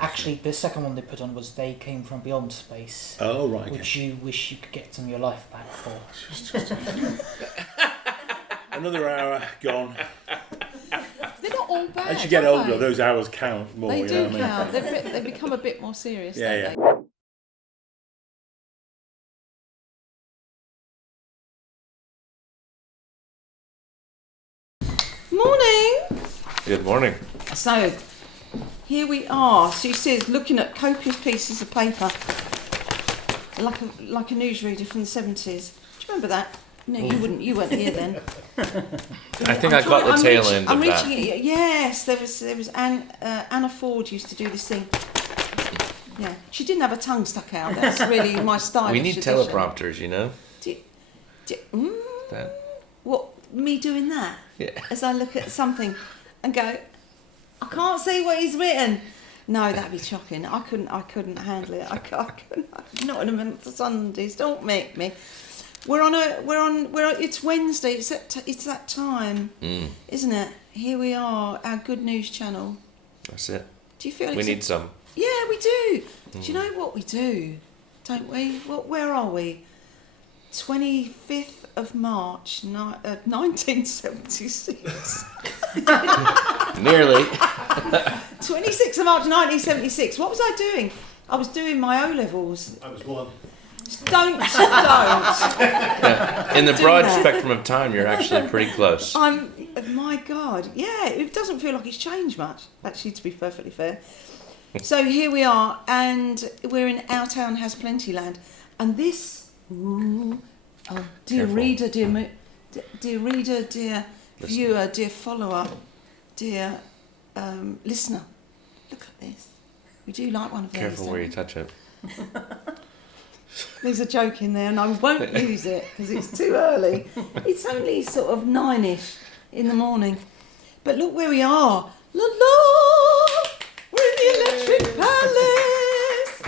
Actually, the second one they put on was They Came From Beyond Space. Oh, right. Okay. Which you wish you could get some of your life back for. Another hour gone. They're not all bad. As you get older, they? those hours count more. They you do know what count. I mean? They become a bit more serious, Yeah, don't yeah. they? Morning. Good morning. So, here we are. She says, looking at copious pieces of paper, like a newsreader from the 70s. Do you remember that? No, you wouldn't. You weren't here then. I think I caught the tail end of that. Yes, there was Anna Ford used to do this thing. Yeah, she didn't have a tongue stuck out. That's really my style. We need teleprompters, you know. That. What, me doing that? Yeah. As I look at something and go, I can't see what he's written. No, that'd be shocking. I couldn't handle it. I couldn't. Not on a Sundays. Don't make me. It's Wednesday. It's that time, isn't it? Here we are, our good news channel. That's it. Do you feel we need some? Yeah, we do. Do you know what we do? Don't we? Where are we? 25th of March, 1976. Nearly. 26th of March, 1976. What was I doing? I was doing my O-levels. I was one. Don't. Yeah. In the broad spectrum of time, you're actually pretty close. My God, yeah, it doesn't feel like it's changed much, actually, to be perfectly fair. So here we are, and we're in Our Town Has Plenty Land, and this, dear Careful. reader, dear viewer, dear follower, dear listener, look at this. We do like one of these. Careful where you touch it. There's a joke in there, and I won't use it because it's too early. It's only sort of 9ish in the morning. But look where we are. La la! We're in the Electric Palace!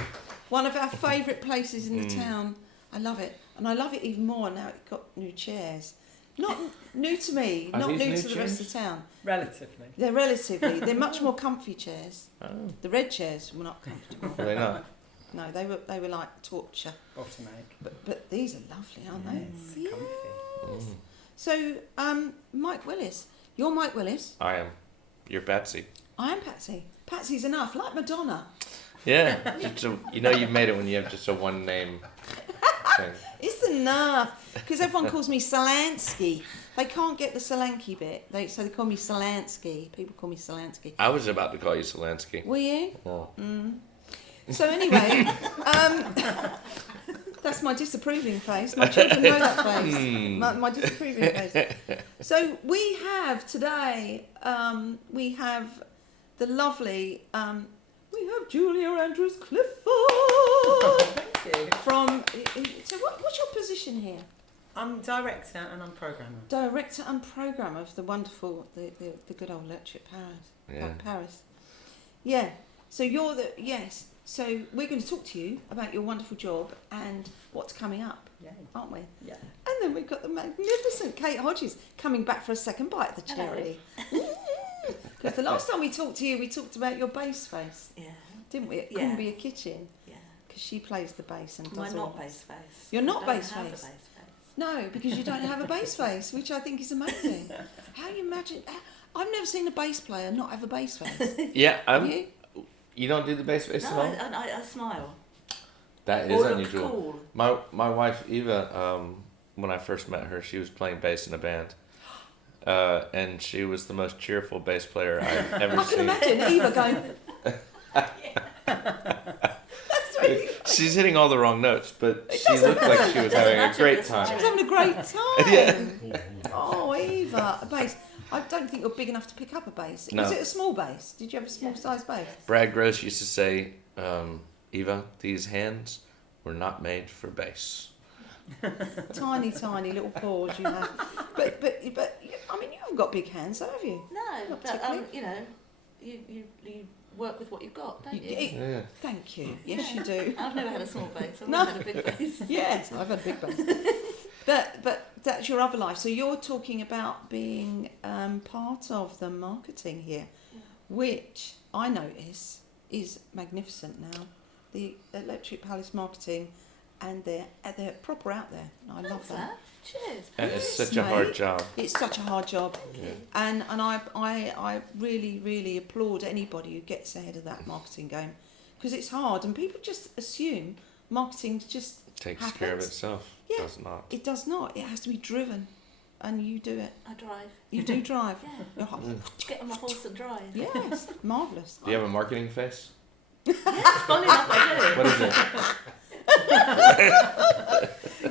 One of our favourite places in the town. I love it. And I love it even more now it's got new chairs. Not new to me, Are not these new new to the rest of chairs? the town. Relatively. They're much more comfy chairs. Oh. The red chairs were not comfortable. Are they not? No, they were like torture. Automatic. But these are lovely, aren't they? Yes, comfy. So, Mike Willis. You're Mike Willis. I am. You're Patsy. I am Patsy. Patsy's enough, like Madonna. Yeah. You know you've made it when you have just a one name thing. It's enough. Because everyone calls me Solanki. They can't get the Solanki bit. So they call me Solanki. People call me Solanki. I was about to call you Solanki. Were you? Oh. So anyway, that's my disapproving face. My children know that face. My disapproving face. So we have today, we have the lovely, we have Julia Andrews Clifford. Thank you. So what's your position here? I'm director and I'm programmer. Director and programmer of the wonderful, the good old Electric Paris. Yeah. Paris. Yeah. So you're yes. So we're going to talk to you about your wonderful job and what's coming up, aren't we? Yeah. And then we've got the magnificent Kate Hodges coming back for a second bite of the cherry. Because the last time we talked to you, we talked about your bass face, didn't we? It couldn't be a kitchen. Yeah. Because she plays the bass and does I'm all not bass face. You're not I don't bass have a face. bass face. No, because you don't have a bass face, which I think is amazing. How you imagine? I've never seen a bass player not have a bass face. Yeah, Have you? You don't do the bass face at all? No, I smile. That Or is look unusual. cool. My wife Eva, when I first met her, she was playing bass in a band, and she was the most cheerful bass player I've ever I can seen. imagine Eva going. That's really. She's hitting all the wrong notes, but she looked like she was having a great She time. was having a great time. Yeah. Oh, Eva, a bass. I don't think you're big enough to pick up a bass. No. Was it a small bass? Did you have a small size bass? Brad Gross used to say, Eva, these hands were not made for bass. Tiny little paws you have. But I mean, you haven't got big hands, though, have you? No, Not but particularly. you know, you work with what you've got, don't you? Yeah. Thank you. Yes, you do. I've never had a small bass. I've No. never had a big bass. Yes, I've had big bass. But that's your other life. So you're talking about being part of the marketing here, which I notice is magnificent now. The Electric Palace marketing, and they're proper out there. I love that. Cheers. And it's Yes, such a hard mate. job. It's such a hard job. Yeah. And I really, really applaud anybody who gets ahead of that marketing game, because it's hard and people just assume marketing just Takes happens. care of itself. Yeah. Does not. It does not. It has to be driven, and you do it. I drive. You do drive. Yeah. You're hot. Get on my horse and drive. Yes, marvellous. Do you have a marketing face? Yes, funny enough, I do. What is it?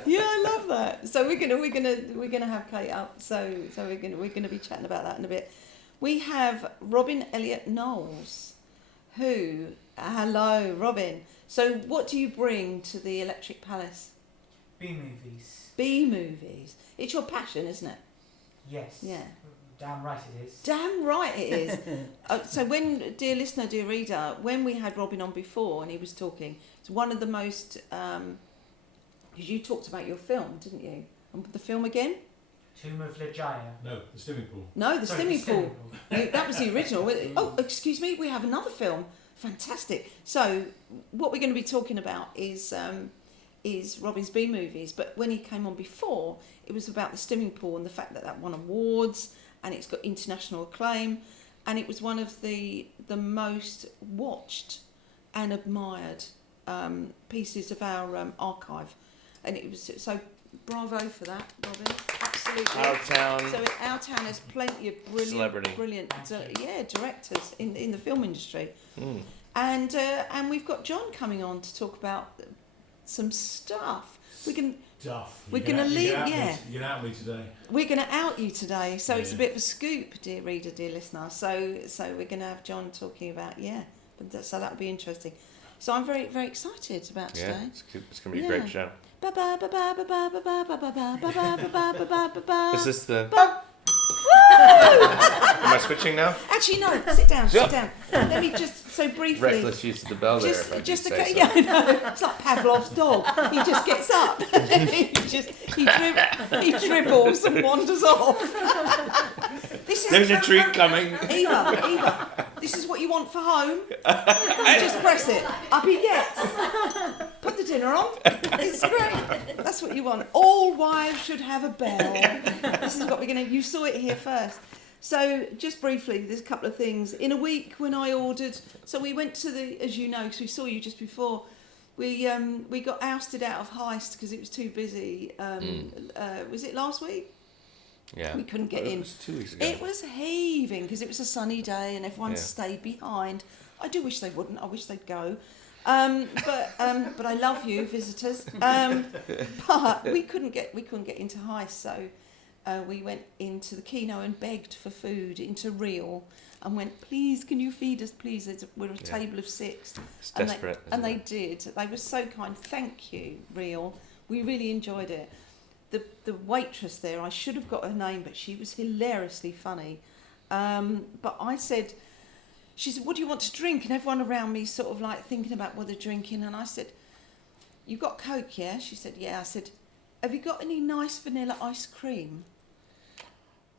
Yeah, I love that. So we're gonna have Kate up. So we're gonna be chatting about that in a bit. We have Robin Elliot Knowles, who hello Robin. So what do you bring to the Electric Palace? B movies. B movies. It's your passion, isn't it? Yes. Yeah. Damn right it is. Damn right it is. So when, dear listener, dear reader, when we had Robin on before and he was talking, it's one of the most, because you talked about your film, didn't you? And the film again? Tomb of Legiah. No, the swimming pool. No, the Sorry, swimming the pool. That was the original. Oh, excuse me, we have another film. Fantastic. So what we're going to be talking about is Robin's B movies. But when he came on before, it was about the swimming pool and the fact that that won awards and it's got international acclaim, and it was one of the most watched and admired pieces of our archive, and it was so. Bravo for that, Robin. Absolutely. Our town. So our town has plenty of brilliant, directors in the film industry, and we've got John coming on to talk about some stuff. Duff. We're gonna leave. You're out me today. We're going to out you today, so it's a Yeah. bit of a scoop, dear reader, dear listener. So we're going to have John talking about so that'll be interesting. So I'm very, very excited about today. Yeah, it's going to be a Yeah. great show. Ba ba ba ba ba ba ba ba ba ba ba ba ba ba ba ba ba. Is this the... Ba- Am I switching now? Actually, no. Sit down. Sit down. Let me just briefly. Reckless use of the bell there, if I could Just say so. yeah, I know. It's like Pavlov's dog. He just gets up. he dribbles and wanders off. There's a treat coming. Eva, this is what you want for home. You just press it. Up he gets. Put the dinner on. It's great. That's what you want. All wives should have a bell. This is what we're going to... You saw it here first. So, just briefly, there's a couple of things. In a week, when I ordered... So, we went to the... As you know, because we saw you just before, we got ousted out of Heist because it was too busy. Was it last week? Yeah. We couldn't get in. It was 2 weeks ago. It was heaving because it was a sunny day and everyone Yeah. stayed behind. I do wish they wouldn't. I wish they'd go. But I love you, visitors. But we couldn't get into Heist, so we went into the Kino and begged for food into Real and went, please, can you feed us, please? We're a table of 6. It's desperate. And they did. They were so kind. Thank you, Real. We really enjoyed it. The waitress there, I should have got her name, but she was hilariously funny. But I said, she said, what do you want to drink? And everyone around me sort of like thinking about what they're drinking. And I said, you got Coke, yeah? She said, yeah. I said, have you got any nice vanilla ice cream?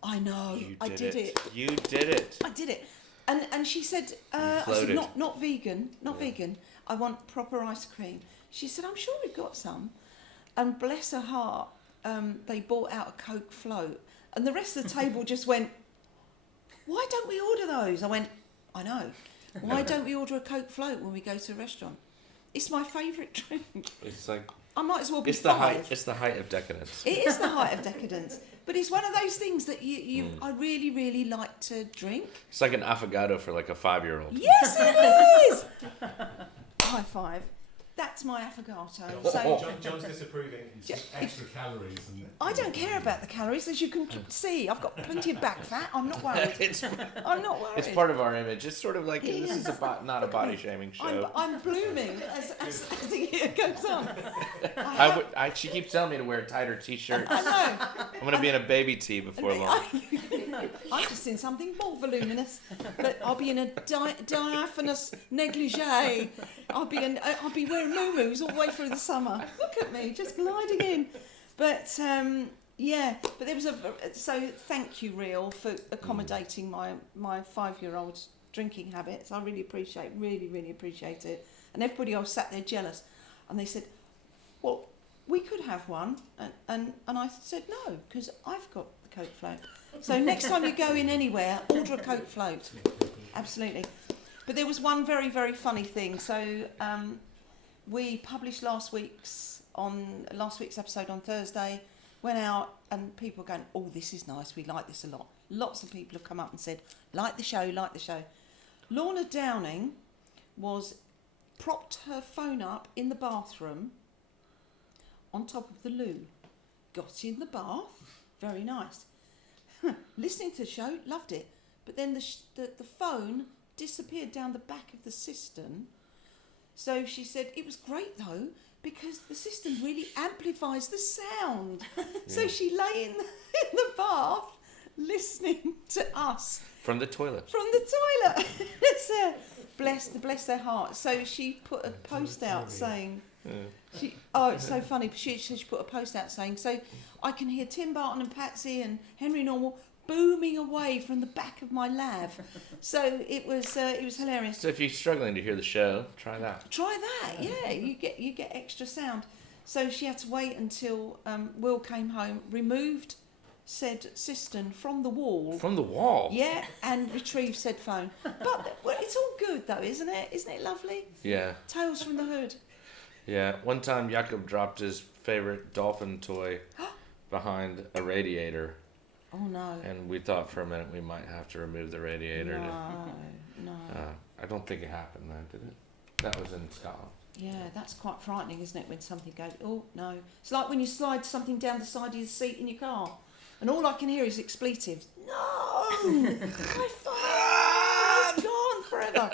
I know, I did it. You did it. I did it. And she said, I said, floated. not vegan, vegan. I want proper ice cream. She said, I'm sure we've got some. And bless her heart, they brought out a Coke float. And the rest of the table just went, why don't we order those? I went, I know. Why don't we order a Coke float when we go to a restaurant? It's my favourite drink. It's like... I might as well be It's the five. height of decadence. It is the height of decadence. But it's one of those things that I really, really like to drink. It's like an affogato for like a 5-year-old. Yes, it is! High five. That's my affogato. So John's disapproving. It's just extra calories. And I don't care about the calories, as you can see. I've got plenty of back fat. I'm not worried. I'm not worried. It's part of our image. It's sort of like, It this is is. not a body shaming show. I'm blooming as the year goes on. She keeps telling me to wear tighter t-shirts. I know. I'm going to be in a baby tee before long. I'm just in something more voluminous, but I'll be in a diaphanous negligee. I'll be wearing muumuus all the way through the summer. Look at me, just gliding in. But but there was so thank you, Real, for accommodating my 5-year-old's drinking habits. I really appreciate it. And everybody else sat there jealous, and they said, "Well, we could have one," and I said no, because I've got the Coke float. So next time you go in anywhere, order a Coke float. Absolutely. But there was one very, very funny thing. So we published last week's episode on Thursday. Went out and people were going, "Oh, this is nice. We like this a lot." Lots of people have come up and said, "Like the show, like the show." Lorna Downing propped her phone up in the bathroom on top of the loo. Got in the bath, very nice. Listening to the show, loved it. But then the phone disappeared down the back of the cistern. So she said, "It was great though, because the cistern really amplifies the sound." So she lay in the bath listening to us. From the toilet. Bless their heart. So she put a post out saying, it's so funny. She put a post out saying, "So I can hear Tim Barton and Patsy and Henry Normal booming away from the back of my lav." So it was hilarious. So if you're struggling to hear the show, try that. Try that, yeah. You get extra sound. So she had to wait until Will came home, removed said cistern from the wall. From the wall? Yeah, and retrieved said phone. But it's all good though, isn't it? Isn't it lovely? Yeah. Tales from the hood. Yeah. One time Jakob dropped his favorite dolphin toy behind a radiator. Oh no. And we thought for a minute we might have to remove the radiator. No. I don't think it happened then, did it? That was in Scotland. Yeah, that's quite frightening, isn't it, when something goes, oh no. It's like when you slide something down the side of your seat in your car and all I can hear is expletives. No! My phone! It's gone forever.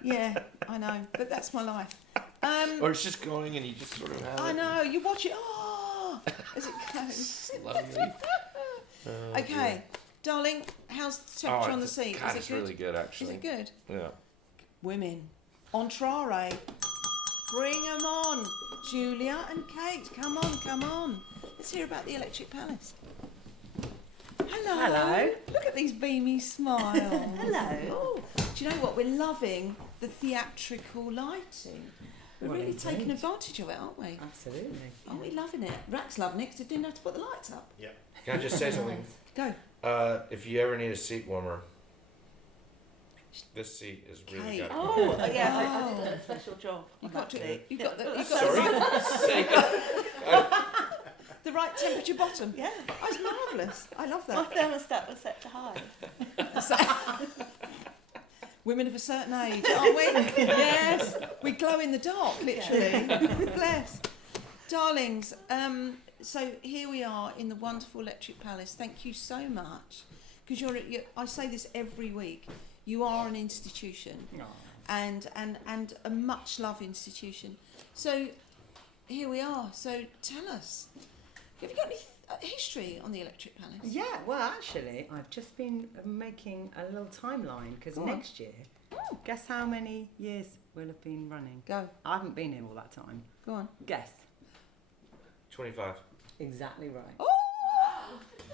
Yeah, I know, but that's my life. Or it's just going and you just sort of have I it. know, you watch it, as it goes. Slowly. Okay, darling, how's the temperature on the seat? God, Is it it's good? really good, actually. Is it good? Yeah. Women. Entrare. Bring them on. Julia and Kate, come on. Let's hear about the Electric Palace. Hello. Look at these beamy smiles. Hello. Oh, do you know what? We're loving the theatrical lighting. We're Well, really indeed. taking advantage of it, aren't we? Absolutely. Aren't we loving it? Rack's loving it because it didn't have to put the lights up. Can I just say something? Go. If you ever need a seat warmer, this seat is really Kate. good. Oh, yeah, I did a special job. You on got that to. seat. You got the. Sorry? The right temperature bottom. Yeah, that's marvellous. I love My that. thermostat was set to high. Women of a certain age, aren't we? Yes, we glow in the dark, literally. Bless, darlings. So here we are in the wonderful Electric Palace. Thank you so much, because you're. I say this every week. You are an institution, and a much loved institution. So here we are. So tell us, have you got any history on the Electric Palace? Yeah, well, actually, I've just been making a little timeline because Go on. next year, guess how many years we'll have been running? Go. I haven't been here all that time. Go on. Guess. 25. Exactly right. Oh!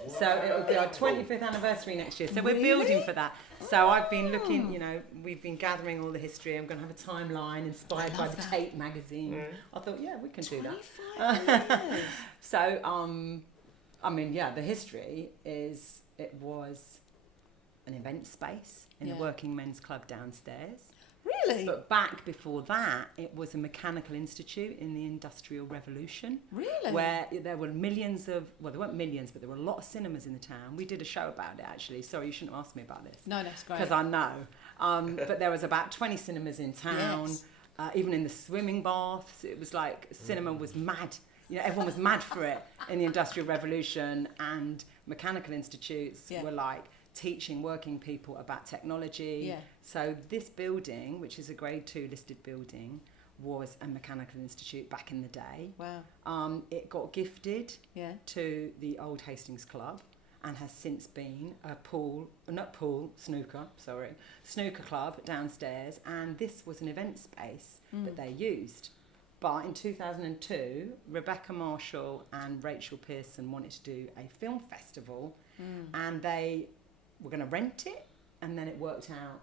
So it'll be our 25th anniversary next year. So we're Really? building for that. So I've been looking, we've been gathering all the history. I'm going to have a timeline inspired by love the that. Tate magazine. I thought, yeah, we can do that. 25 years. So, the history is it was an event space in the Yeah. Working Men's Club downstairs. Really? But back before that, it was a mechanical institute in the Industrial Revolution. Really? Where there were millions of, well, there weren't millions, but there were a lot of cinemas in the town. We did a show about it, actually. Sorry, you shouldn't ask me about this. No, that's great. Because I know. But there was about 20 cinemas in town. Yes. Even in the swimming baths, it was like cinema was mad. Everyone was mad for it in the Industrial Revolution, and mechanical institutes Yeah. were like teaching working people about technology. Yeah. So this building, which is a Grade 2 listed building, was a mechanical institute back in the day. Wow. It got gifted Yeah. to the old Hastings Club and has since been a snooker club downstairs, and this was an event space that they used. But in 2002, Rebecca Marshall and Rachel Pearson wanted to do a film festival, and they were going to rent it, and then it worked out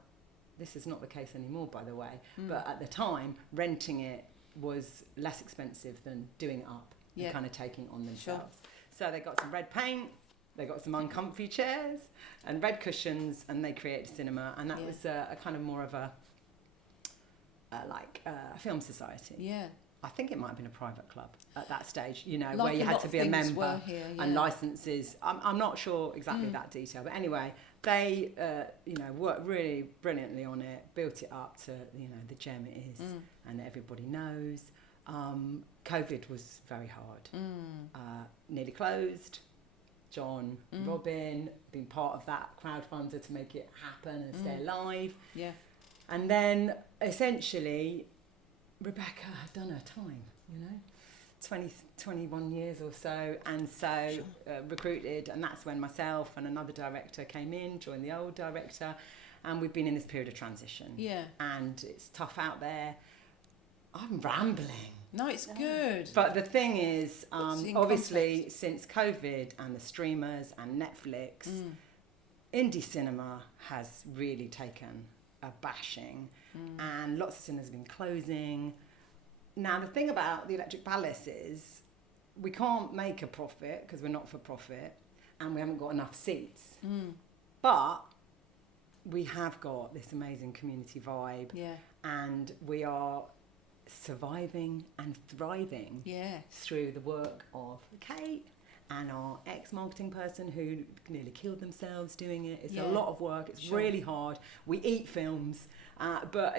this is not the case anymore, by the way, but at the time, renting it was less expensive than doing it up and kind of taking it on themselves. So they got some red paint, they got some uncomfy chairs and red cushions, and they created a cinema, and that was a kind of more of a film society. Yeah. I think it might have been a private club at that stage, you know, Like where you a had lot to of be a things member were here, and licenses. I'm not sure exactly that detail, but anyway, they, you know, worked really brilliantly on it, built it up to, you know, the gem it is, and everybody knows. COVID was very hard. Nearly closed. John, Robin, been part of that crowdfunder to make it happen and stay alive. Yeah. And then essentially, Rebecca had done her time, you know, 21 years or so, and so recruited, and that's when myself and another director came in, joined the old director, and we've been in this period of transition. Yeah. And it's tough out there. I'm rambling. No, it's good. But the thing is, in obviously, context. since COVID and the streamers and Netflix, indie cinema has really taken a bashing, and lots of cinemas have been closing. Now, the thing about the Electric Palace is we can't make a profit because we're not for profit, and we haven't got enough seats. But we have got this amazing community vibe, and we are surviving and thriving through the work of Kate and our ex-marketing person who nearly killed themselves doing it. It's a lot of work. It's really hard. We eat films, but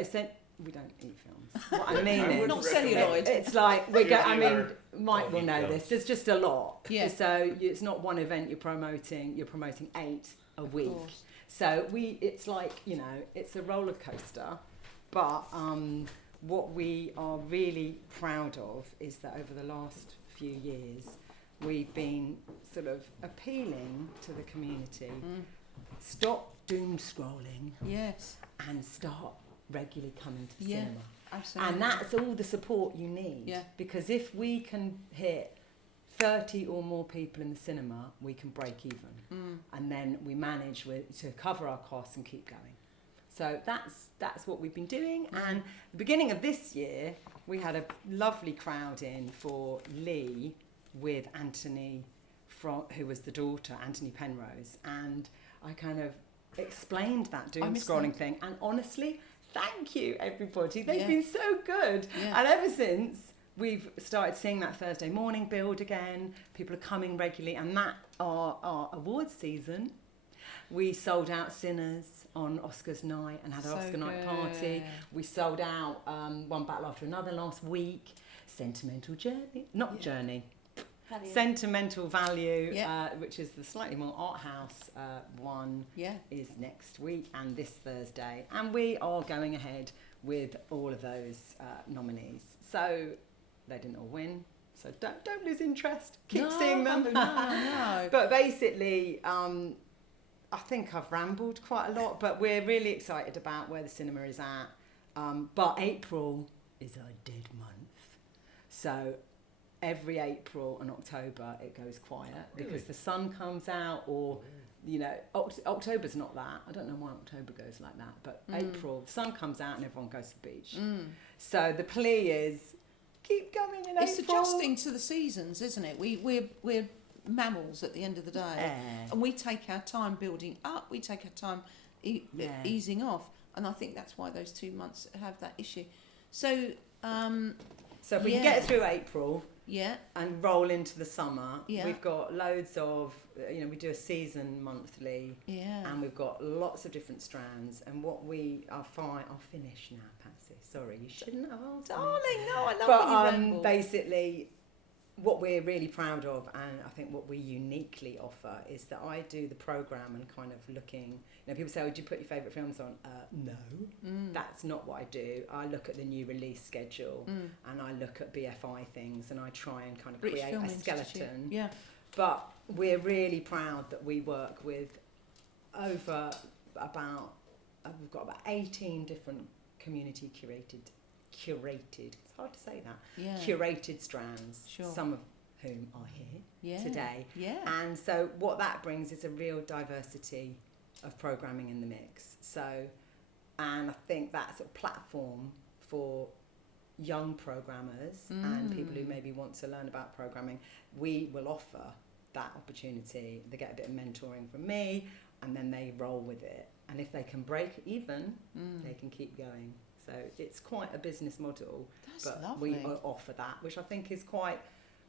we don't eat films. What I mean is, Not celluloid. it's like I mean, Mike will know this. There's just a lot. Yeah. So it's not one event you're promoting. You're promoting 8 a week. course. So it's like, you know, it's a roller coaster, but what we are really proud of is that over the last few years, we've been sort of appealing to the community. Stop doom scrolling Yes. and start regularly coming to the Yeah. cinema. Absolutely. And that's all the support you need. Yeah. Because if we can hit 30 or more people in the cinema, we can break even. And then we manage to cover our costs and keep going. So that's what we've been doing. And the beginning of this year, we had a lovely crowd in for Lee with Anthony, who was the daughter, Anthony Penrose. And I kind of explained that doom missed scrolling that. thing. And honestly, thank you, everybody. They've Yeah. been so good. Yeah. And ever since, we've started seeing that Thursday morning build again. People are coming regularly. And that, our awards season, we sold out Sinners on Oscars night and had an So Oscar night good. party. We sold out One Battle After Another last week. Sentimental Journey. Not Journey. Value. Sentimental Value, Yeah. which is the slightly more art house one, Yeah. is next week and this Thursday. And we are going ahead with all of those nominees. So they didn't all win. So don't lose interest. Keep seeing them. No. But basically, I think I've rambled quite a lot, but we're really excited about where the cinema is at. But April is a dead month. So every April and October it goes quiet because the sun comes out, or, you know, October's not that. I don't know why October goes like that, but April, the sun comes out and everyone goes to the beach. So the plea is keep coming in It's April. adjusting to the seasons, isn't it? We're mammals at the end of the day, and we take our time building up. We take our time easing off, and I think that's why those 2 months have that issue. So, So if we can get through April yeah, and roll into the summer, Yeah. we've got loads of, you know, we do a season monthly, yeah. and we've got lots of different strands. And what we are fine, I'll finish now, Patsy. Sorry, you shouldn't have asked me. Darling, no, I love But when you ramble. basically, what we're really proud of, and I think what we uniquely offer, is that I do the programme and kind of looking. You know, people say, "Oh, do you put your favourite films on?" No, that's not what I do. I look at the new release schedule, and I look at BFI things, and I try and kind of British create Film a Institute. skeleton. Yeah. But we're really proud that we work with over we've got about 18 different community curated, it's hard to say that, Yeah. curated strands, Sure. some of whom are here Yeah. today. Yeah. And so what that brings is a real diversity of programming in the mix. So And I think that sort of platform for young programmers and people who maybe want to learn about programming, we will offer that opportunity. They get a bit of mentoring from me, and then they roll with it. And if they can break even, they can keep going. So it's quite a business model. That's but lovely. we offer that, which I think is quite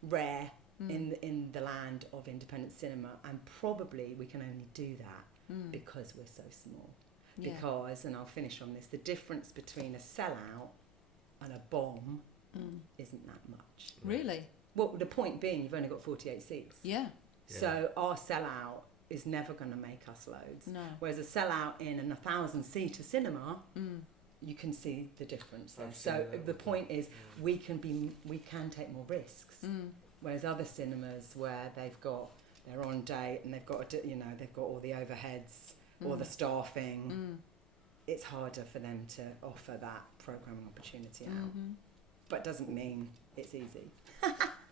rare in the land of independent cinema, and probably we can only do that because we're so small. Yeah. Because, and I'll finish on this, the difference between a sellout and a bomb isn't that much. Really? Well, the point being, you've only got 48 seats. Yeah. So our sellout is never going to make us loads. No. Whereas a sellout in an 1,000-seater cinema, you can see the difference there. I've seen So that the with point is, we can take more risks. Whereas other cinemas where they're on date and they've got all the overheads or the staffing, it's harder for them to offer that programming opportunity out. But it doesn't mean it's easy.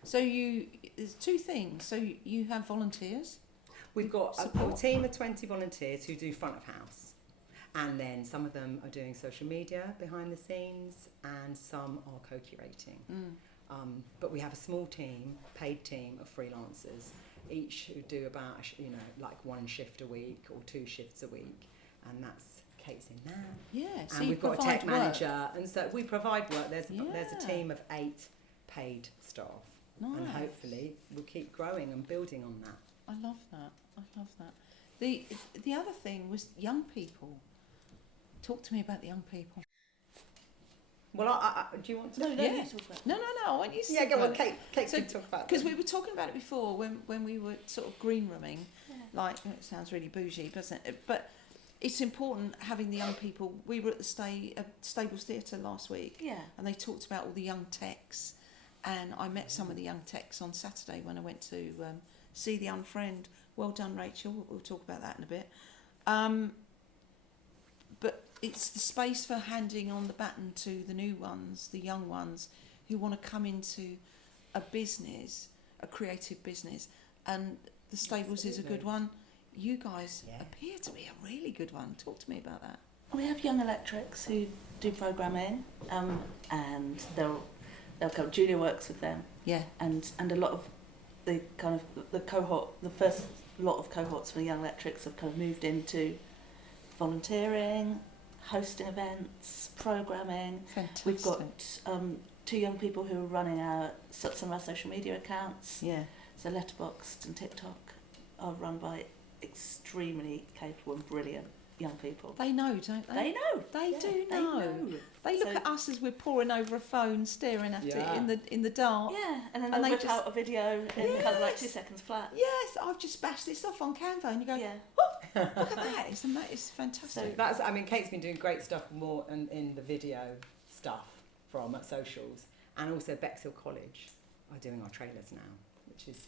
So there's two things. So you have volunteers. We've got a Support. team of 20 volunteers who do front of house, and then some of them are doing social media behind the scenes, and some are co-curating. But we have a small team, paid team of freelancers, each who do about like one shift a week or 2 shifts a week, and that's Kate's in now. Yeah. So And you we've got a provide tech work. manager, and so we provide work. There's a Yeah. team of 8 paid staff, and Nice. hopefully we'll keep growing and building on that. I love that. The other thing was young people. Talk to me about the young people. Well, I do you want to? No, Yeah. you talk about No. I want you to Yeah, talk go on, about it. Kate So- can talk about Because it. we were talking about it before when we were sort of green rooming. Like, it sounds really bougie, doesn't it? But it's important having the young people. We were at the Stables Theatre last week, Yeah. and they talked about all the young techs. And I met some of the young techs on Saturday when I went to see The Unfriend. Well done, Rachel. We'll talk about that in a bit. But it's the space for handing on the baton to the new ones, the young ones, who want to come into a business, a creative business. And the Stables is a good one. You guys appear to be a really good one. Talk to me about that. We have young electrics who do programming, and they'll come. Julia works with them, Yeah. and a lot of the kind of the cohort, the first lot of cohorts for the young electrics have kind of moved into volunteering, hosting events, programming. Fantastic. We've got 2 young people who are running some of our social media accounts. Yeah. So Letterboxd and TikTok are run by extremely capable and brilliant young people. They know, don't they? They know. They Yeah, do they know. They look So- at us as we're poring over a phone, staring at Yeah. it in the dark. Yeah, and then And they'll they whip just- out a video in kind of like Yes. 2 seconds flat. Yes, I've just bashed this off on Canva, and you go, Yeah. look at that! It's fantastic. So Kate's been doing great stuff more in the video stuff from socials, and also Bexhill College are doing our trailers now, which is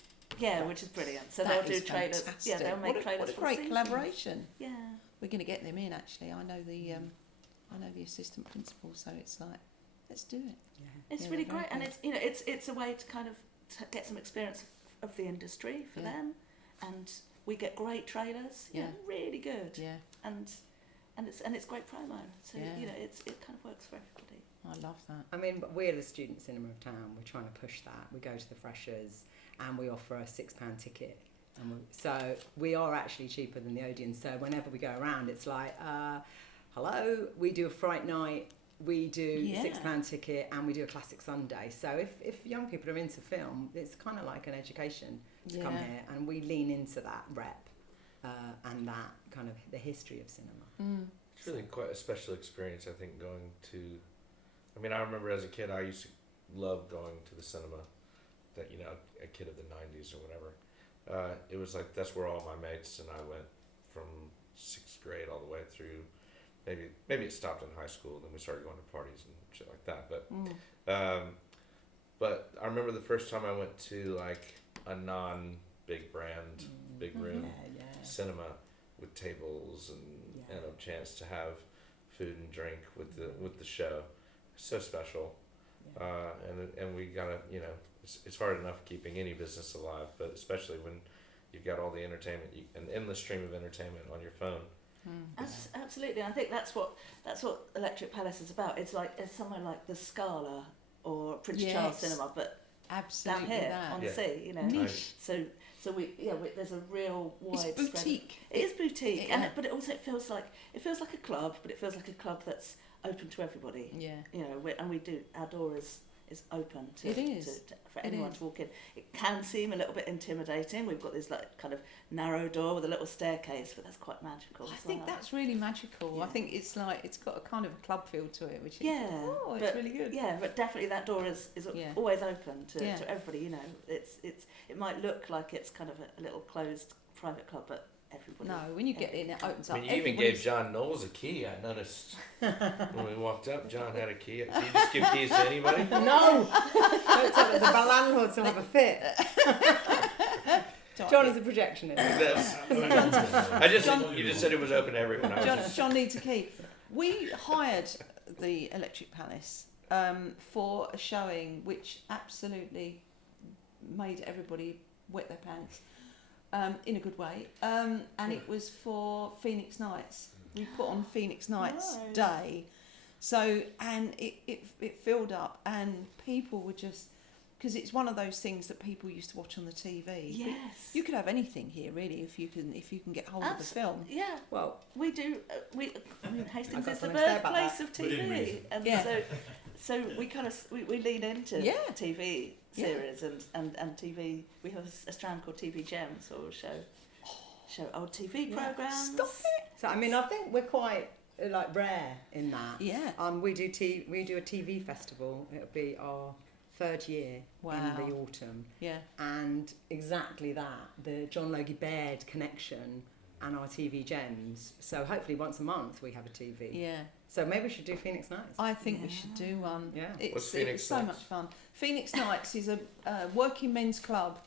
Which is brilliant. So That they'll is do trailers. fantastic. Yeah, they'll make trailers. What a for great seasons. collaboration. Yeah. We're going to get them in. Actually, I know the assistant principal, so it's like, let's do it. It's Yeah, really they're very great, and good. it's a way to kind of get some experience of the industry for Yeah. them, and we get great trailers. Yeah. Really good. Yeah, And it's great promo. So Yeah. it kind of works for everybody. I love that. I mean, we're the student cinema of town. We're trying to push that. We go to the freshers, and we offer a £6 ticket. So we are actually cheaper than the Odeon. So whenever we go around, it's like, hello, we do a Fright Night, we do Yeah. £6 ticket, and we do a Classic Sunday. So if young people are into film, it's kind of like an education to come Yeah. here, and we lean into that rep and that kind of the history of cinema. It's really quite a special experience, I think, going to... I mean, I remember as a kid, I used to love going to the cinema, that, you know, a kid of the 90s or whatever. It was like, that's where all my mates and I went from 6th grade all the way through, maybe it stopped in high school, then we started going to parties and shit like that. But I remember the first time I went to, like, a non-big brand, big room cinema with tables and a chance to have food and drink with the show. So special. And we gotta, you know, it's hard enough keeping any business alive, but especially when you've got all the entertainment, an endless stream of entertainment on your phone. Absolutely. absolutely. I think that's what Electric Palace is about. It's somewhere like the Scala or Prince Charles Cinema, but absolutely down here that. on the sea, you know. Niche. So there's a real wide It's boutique. Spread. It is boutique, Yeah. but it also feels like a club, but it feels like a club that's open to everybody. Yeah. You know, and we do, our door is open to, It is. for anyone to walk in. It can seem a little bit intimidating. We've got this like kind of narrow door with a little staircase, but that's quite magical. I as think well. that's really magical. Yeah. I think it's got a kind of a club feel to it, which is it's it's really good. Yeah, but definitely that door is Yeah. always open to Yeah. everybody. You know, it might look like it's kind of a little closed private club, but everybody. No, when you get in, it opens I up. mean, you even gave John Knowles a key. I noticed when we walked up, John had a key. Did you just give keys to anybody? No! Don't tell the landlords will have a fit. John is a projectionist. You just said it was open to everyone. I was just- John needs a key. We hired the Electric Palace for a showing which absolutely made everybody wet their pants in a good way. And it was for Phoenix Nights. We put on Phoenix Nights Nice. Day. So, and it filled up, and people were just, because it's one of those things that people used to watch on the TV. Yes. You could have anything here, really, if you can get hold of the film. Yeah. Well, We do. Hastings got is the something to say about birthplace that. of Within TV, reason. and Yeah. so we kind of we lean into Yeah. TV Yeah. series and TV. We have a strand called TV Gems, or show old TV Yeah. programs. Stop it. so I mean, I think we're quite like rare in that. Yeah. We do a TV festival. It'll be our third year Wow. in the autumn, Yeah. and exactly that, the John Logie Baird connection and our TV Gems. So hopefully once a month we have a TV. Yeah. So maybe we should do Phoenix Nights. I think we should do one. Yeah. What's It's Phoenix so Nights? much fun. Phoenix Nights is a working men's club,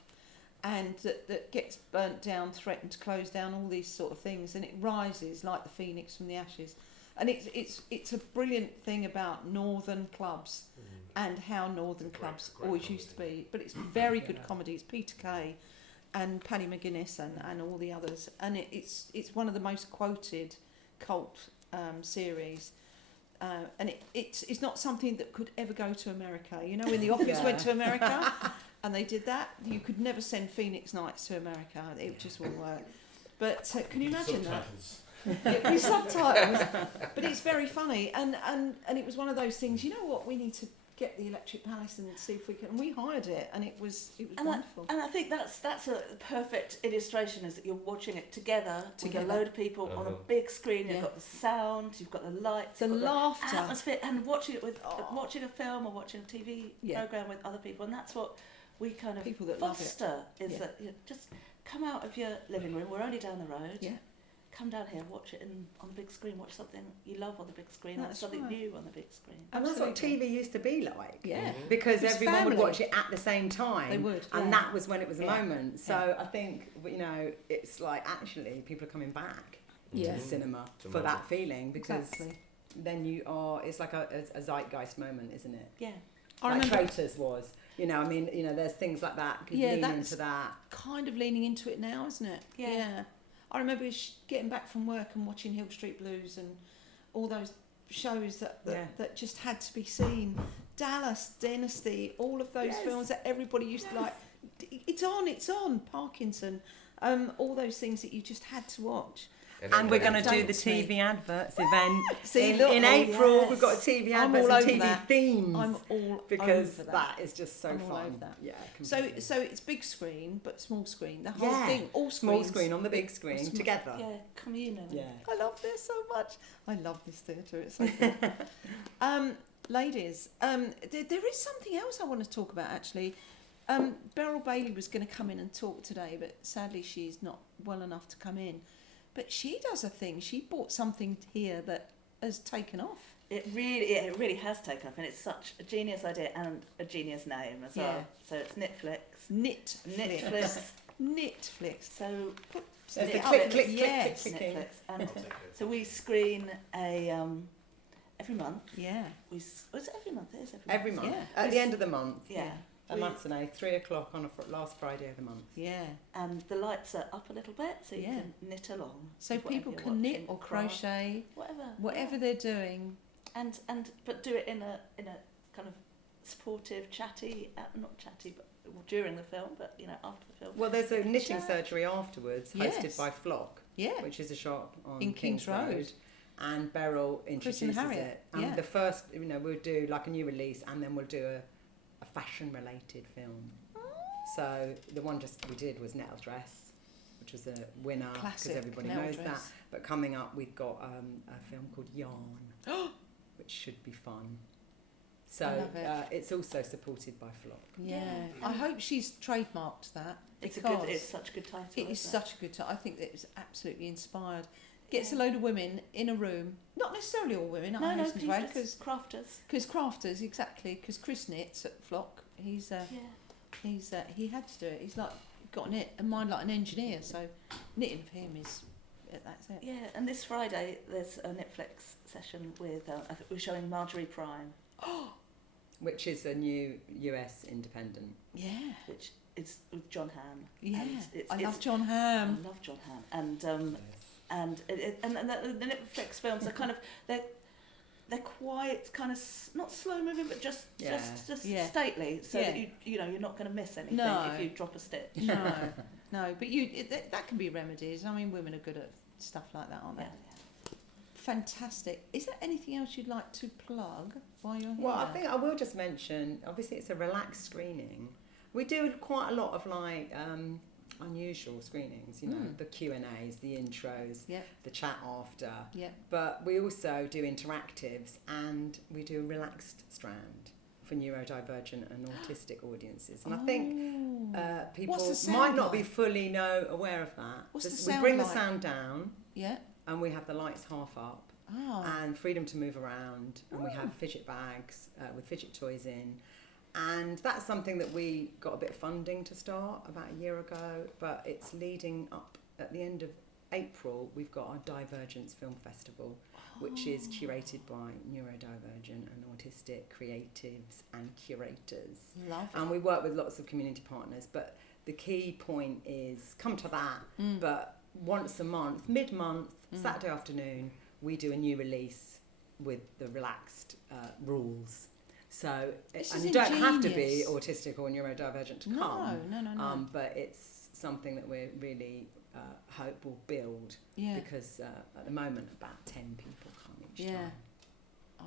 and that gets burnt down, threatened to close down, all these sort of things, and it rises like the phoenix from the ashes. And it's a brilliant thing about northern clubs and how northern clubs great always comedy. used to be. But it's very good comedy. It's Peter Kay and Paddy McGuinness and all the others, and it's one of the most quoted cult series. And it's not something that could ever go to America. You know, when The Office went to America and they did that, you could never send Phoenix Nights to America. It just wouldn't work. But can you imagine Subtitles. that? With subtitles. But it's very funny. And it was one of those things, you know what, we need to get the Electric Palace and see if we can. And we hired it, and it was wonderful. And I think that's a perfect illustration, is that you're watching it together with a load of people on a big screen. You've Yeah. got the sound, you've got the lights, The you've got laughter. the atmosphere, and watching it with Oh. watching a film or watching a TV Yeah. program with other people, and that's what we kind of People that love it. foster. Is Yeah. that you just come out of your living room. We're only down the road. Yeah. Come down here, watch it on the big screen. Watch something you love on the big screen, or That's something right. new on the big screen. And that's what Absolutely. TV used to be like. Yeah. Because It was everyone family. would watch it at the same time. They would, And yeah. that was when it was a Yeah. moment. So I think, it's like actually people are coming back Yeah. to cinema It's a for moment. that feeling, because Exactly. then it's like a zeitgeist moment, isn't it? Yeah. I Like remember Traitors was. There's things like that. Could Yeah, lean that's- into that. kind of leaning into it now, isn't it? Yeah. I remember getting back from work and watching Hill Street Blues and all those shows that just had to be seen. Dallas, Dynasty, all of those Yes. films that everybody used to like. It's on. Parkinson, all those things that you just had to watch. And we're going to do the Dates me. TV adverts event See, in, look, in oh, April. yes. We've got a TV I'm adverts all and over TV that. themes. I'm all because over that is just so I'm all fun. over that. Yeah. So completely. it's big screen but small screen. The whole Yeah. thing, all small screens. screen on the big screen Small- together. Yeah. Communal. Yeah. I love this so much. I love this theatre. It's so cool. Ladies, there is something else I want to talk about actually. Beryl Bailey was going to come in and talk today, but sadly she's not well enough to come in. But she does a thing. She bought something here that has taken off. It really has taken off, and it's such a genius idea and a genius name as Yeah. well. So it's Knitflix. Knitflix. Knitflix. So There's the Knit- click, click, yes. click, clicking. Knitflix. And I'll take it. so we screen every month. Yeah. Was it every month? It is every month. Every month. Yeah. At the end of the month. Yeah. A matinee, 3:00 on a last Friday of the month. Yeah. And the lights are up a little bit, so you Yeah. can knit along. So with people whatever can you're knit watching, or craft, crochet, whatever yeah. they're doing. And but do it in a kind of supportive, chatty, not chatty, but during the film, but after the film. Well, there's a knitting Chat. surgery afterwards, Yes. hosted by Flock, Yeah. which is a shop on In King's Road. And Beryl Chris introduces and Harriet, it. And yeah. the first, we'll do like a new release, and then we'll do a fashion-related film. So the one we did was Nettle Dress, which was a winner because Classic everybody Nettle knows Dress. that. But coming up, we've got a film called Yarn, which should be fun. So I love it. it's also supported by Flock. Yeah. Yeah. I hope she's trademarked that. It's because such a good title. it is isn't such a good time. I think that it was absolutely inspired. Gets a load of women in a room, not necessarily all women. No, no, because because crafters. crafters exactly. Because Chris knits at Flock. He had to do it. He's like got a mind like an engineer. So knitting for him is that's it. Yeah, and this Friday there's a Netflix session with I think we're showing Marjorie Prime, Which is a new US independent. Yeah, which is with John Hamm. yeah. And I love John I Hamm. love John Hamm, and the Netflix films are kind of they're quite kind of not slow moving, but just Yeah. stately, so Yeah. that you're not going to miss anything No. if you drop a stitch. No, but that can be remedies. I mean, women are good at stuff like that, aren't they? Yeah. Fantastic. Is there anything else you'd like to plug while you're here? Well, I think I will just mention, obviously it's a relaxed screening. We do quite a lot of unusual screenings, the Q&As, the intros, Yeah. the chat after. Yeah. But we also do interactives, and we do a relaxed strand for neurodivergent and autistic audiences. And I think people What's the sound might not be like? fully aware of that. What's the we sound bring like? the sound down, Yeah. and we have the lights half up. Oh. And freedom to move around, and we have fidget bags with fidget toys in, and that's something that we got a bit of funding to start about a year ago, but it's leading up at the end of April. We've got our Divergence Film Festival, which is curated by neurodivergent and autistic creatives and curators. Love it. And we work with lots of community partners, but the key point is come to that, but once a month, mid-month, Saturday afternoon, we do a new release with the relaxed rules. So, This and is you don't have to be ingenious. autistic or neurodivergent to No, come. no. But it's something that we really hope will build, Yeah. because at the moment about 10 people come each Yeah. time.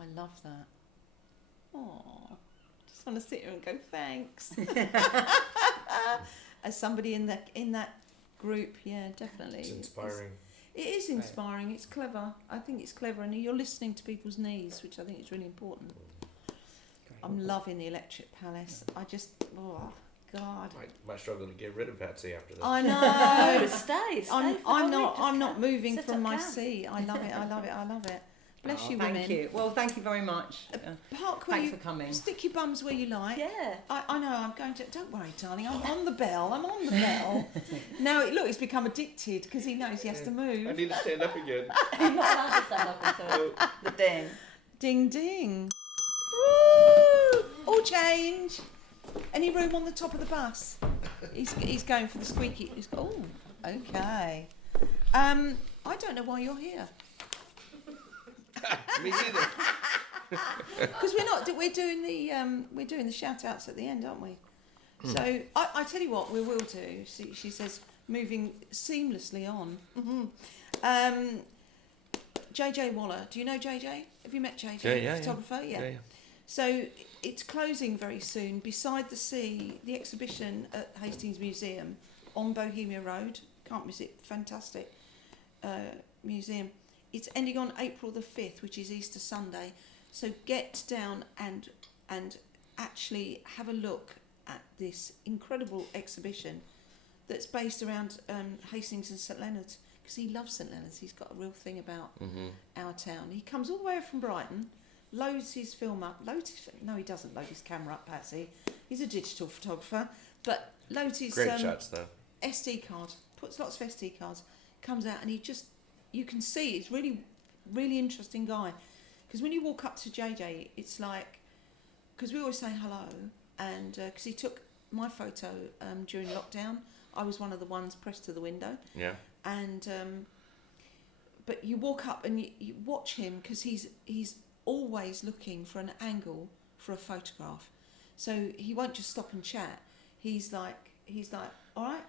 I love that. Oh, just want to sit here and go thanks. As somebody in that group, yeah, definitely. It's inspiring. It is inspiring. It's clever. I think it's clever, and you're listening to people's needs, which I think is really important. Great. I'm loving the Electric Palace. I just, oh God, Might struggle to get rid of Patsy after this. I No, know. stay for the I'm whole week, not. just I'm not come, moving sit from up my camp. seat. I love it. I love it. I love it. Bless you, thank women. you. Well, thank you very much. Park where Thanks you for coming. stick your bums where you like. Yeah. I know. I'm going to. Don't worry, darling. I'm on the bell. I'm on the bell. Now, look, he's become addicted because he knows he has to move. I need to stand up again. You're not allowed to stand up until the ding. Ding ding. Woo! All change. Any room on the top of the bus? He's going for the squeaky. Oh, okay. I don't know why you're here. Me neither. Because we're doing the shout outs at the end, aren't we? So I tell you what we will do. She says moving seamlessly on. JJ Waller, do you know JJ? Have you met JJ? Yeah. Photographer, yeah. So it's closing very soon. Beside the Sea, the exhibition at Hastings Museum on Bohemia Road. Can't miss it. Fantastic museum. It's ending on April the 5th, which is Easter Sunday. So get down and actually have a look at this incredible exhibition that's based around Hastings and St Leonards, because he loves St Leonards. He's got a real thing about our town. He comes all the way from Brighton, loads his film up. No, he doesn't load his camera up, Patsy. He's a digital photographer, but loads his Great shots though. SD card, puts lots of SD cards, comes out, and you can see it's really, really interesting guy. Because when you walk up to JJ, it's like, because we always say hello, and because he took my photo during lockdown, I was one of the ones pressed to the window. Yeah. And but you walk up and you watch him because he's always looking for an angle for a photograph, so he won't just stop and chat. He's like, all right,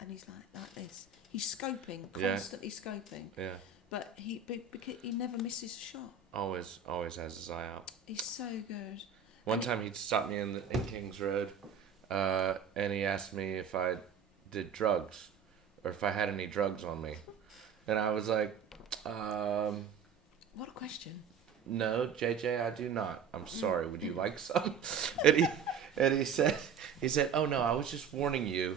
and he's like this. He's scoping, constantly scoping. Yeah. But he never misses a shot. Always has his eye out. He's so good. One time he stopped me in Kings Road, and he asked me if I did drugs, or if I had any drugs on me, and I was like, What a question. "No, JJ, I do not. I'm sorry. Would you like some?" and he said, "Oh no, I was just warning you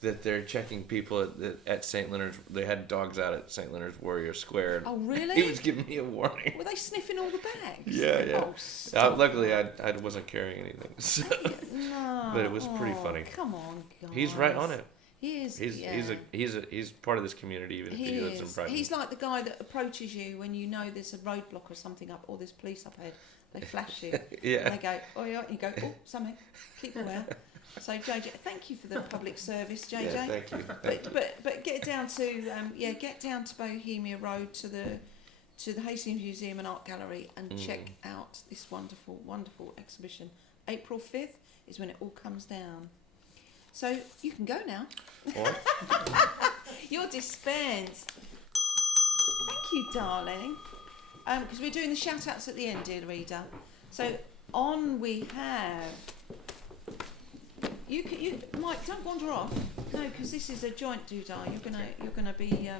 that they're checking people at St Leonards. They had dogs out at St Leonards Warrior Square." Oh really? He was giving me a warning. Were they sniffing all the bags? Yeah. Oh, stop. Luckily, I wasn't carrying anything, so. No. But it was pretty funny. Come on, guys. He's right on it. He is. He's part of this community, even if he lives in Brighton. He's like the guy that approaches you when you know there's a roadblock or something up, or there's police up ahead. They flash you. Yeah. And they go, oh yeah. You go, oh, something. Keep aware. So JJ, thank you for the public service, JJ. Yeah, thank you. But get down to Bohemia Road to the Hastings Museum and Art Gallery and check out this wonderful exhibition. April 5th is when it all comes down. So you can go now. What? You're dispensed. Thank you, darling. Because we're doing the shout outs at the end, dear reader. So on we have. You Mike, don't wander off. No, because this is a joint doodah. You're gonna be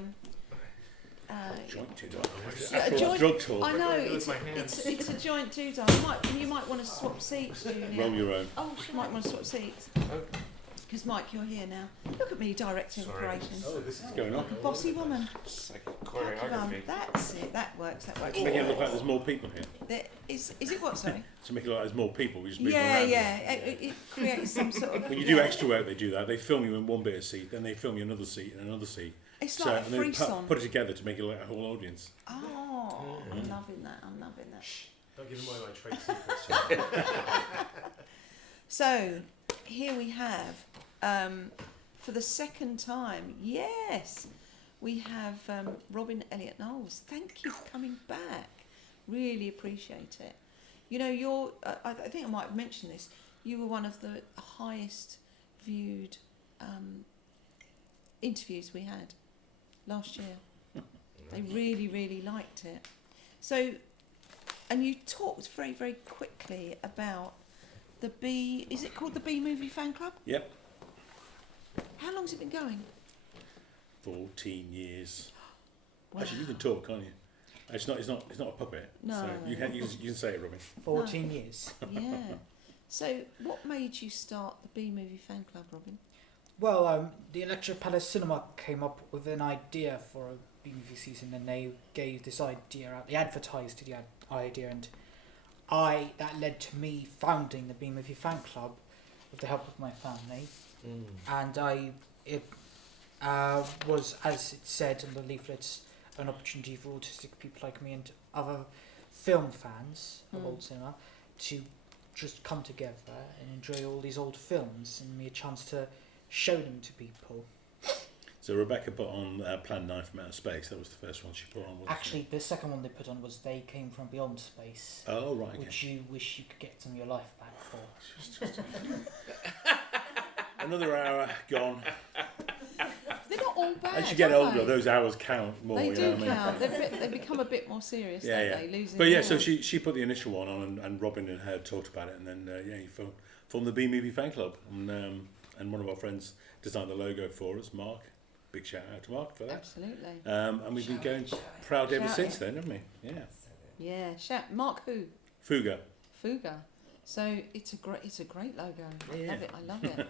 Joint to a joint drug talk. I know do with my hands? it's a joint doodah. You might want to swap seats, Julia. Roll your own. Oh, she might want to swap seats. Because Mike, you're here now. Look at me directing Sorry. operations. Oh, this is going on. Bossy woman. It's like Come on, choreography. that's it. That works. To make it look like there's more people here. There is it what? Sorry. To make it look like there's more people, we just move Yeah, around. yeah. It creates some sort of. When you do extra work, they do that. They film you in one bit of seat, then they film you another seat and another seat. It's like a and then frisson. put it together to make it look like a whole audience. Oh, I'm loving that. Don't give away my trade secrets. So here we have, for the second time, yes, we have Robin Elliot Knowles. Thank you for coming back. Really appreciate it. You know, I think I might have mentioned this. You were one of the highest viewed interviews we had last year. They really, really liked it. So, and you talked very, very quickly about the B. Is it called the B Movie Fan Club? Yep. How long's it been going? 14 years. Wow. Actually, you can talk, can't you? It's not a puppet. No, So no, you can say it, Robin. 14 years. Yeah. So, what made you start the B Movie Fan Club, Robin? Well, the Electric Palace Cinema came up with an idea for a B-movie season, and they gave this idea out. They advertised the idea, and that led to me founding the B-movie fan club with the help of my family. And it was, as it said in the leaflets, an opportunity for autistic people like me and other film fans of old cinema to just come together and enjoy all these old films, and me a chance to show them to people. So Rebecca put on Plan 9 from Outer Space. That was the first one she put on. wasn't Actually, the second one they put on was They Came From Beyond Space, it? Oh, right. Okay. which you wish you could get some of your life back for. Another hour gone. They're not all bad. As you get are older, they? those hours count more. They you do know what I mean? count. They become a bit more serious, Yeah, don't yeah. they? Losing. But yeah, the so other. she put the initial one on, and Robin and her talked about it, and then you formed the B Movie Fan Club, and one of our friends designed the logo for us, Mark. Big shout out to Mark for that. Absolutely. And we've been going proud ever Shout since it. then, haven't we? Yeah. Yeah. Shout Mark who? Fuga. Fuga. So it's a great logo. Yeah. I love it.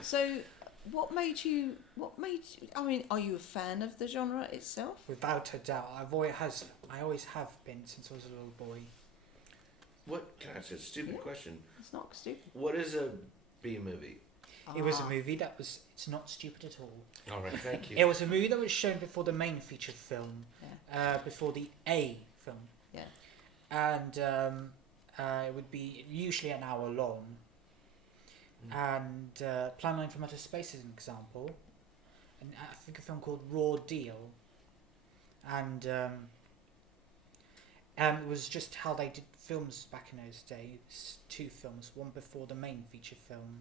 So what made you? I mean, are you a fan of the genre itself? Without a doubt, I always have been since I was a little boy. What? Can I ask a stupid question? It's not stupid. What is a B movie? It was a movie that was. It's not stupid at all. All right, thank you. It was a movie that was shown before the main feature film, before the A film. Yeah. And it would be usually an hour long. and Plan 9 from Outer Space is an example. And I think a film called Raw Deal, and it was just how they did films back in those days. 2 films, one before the main feature film.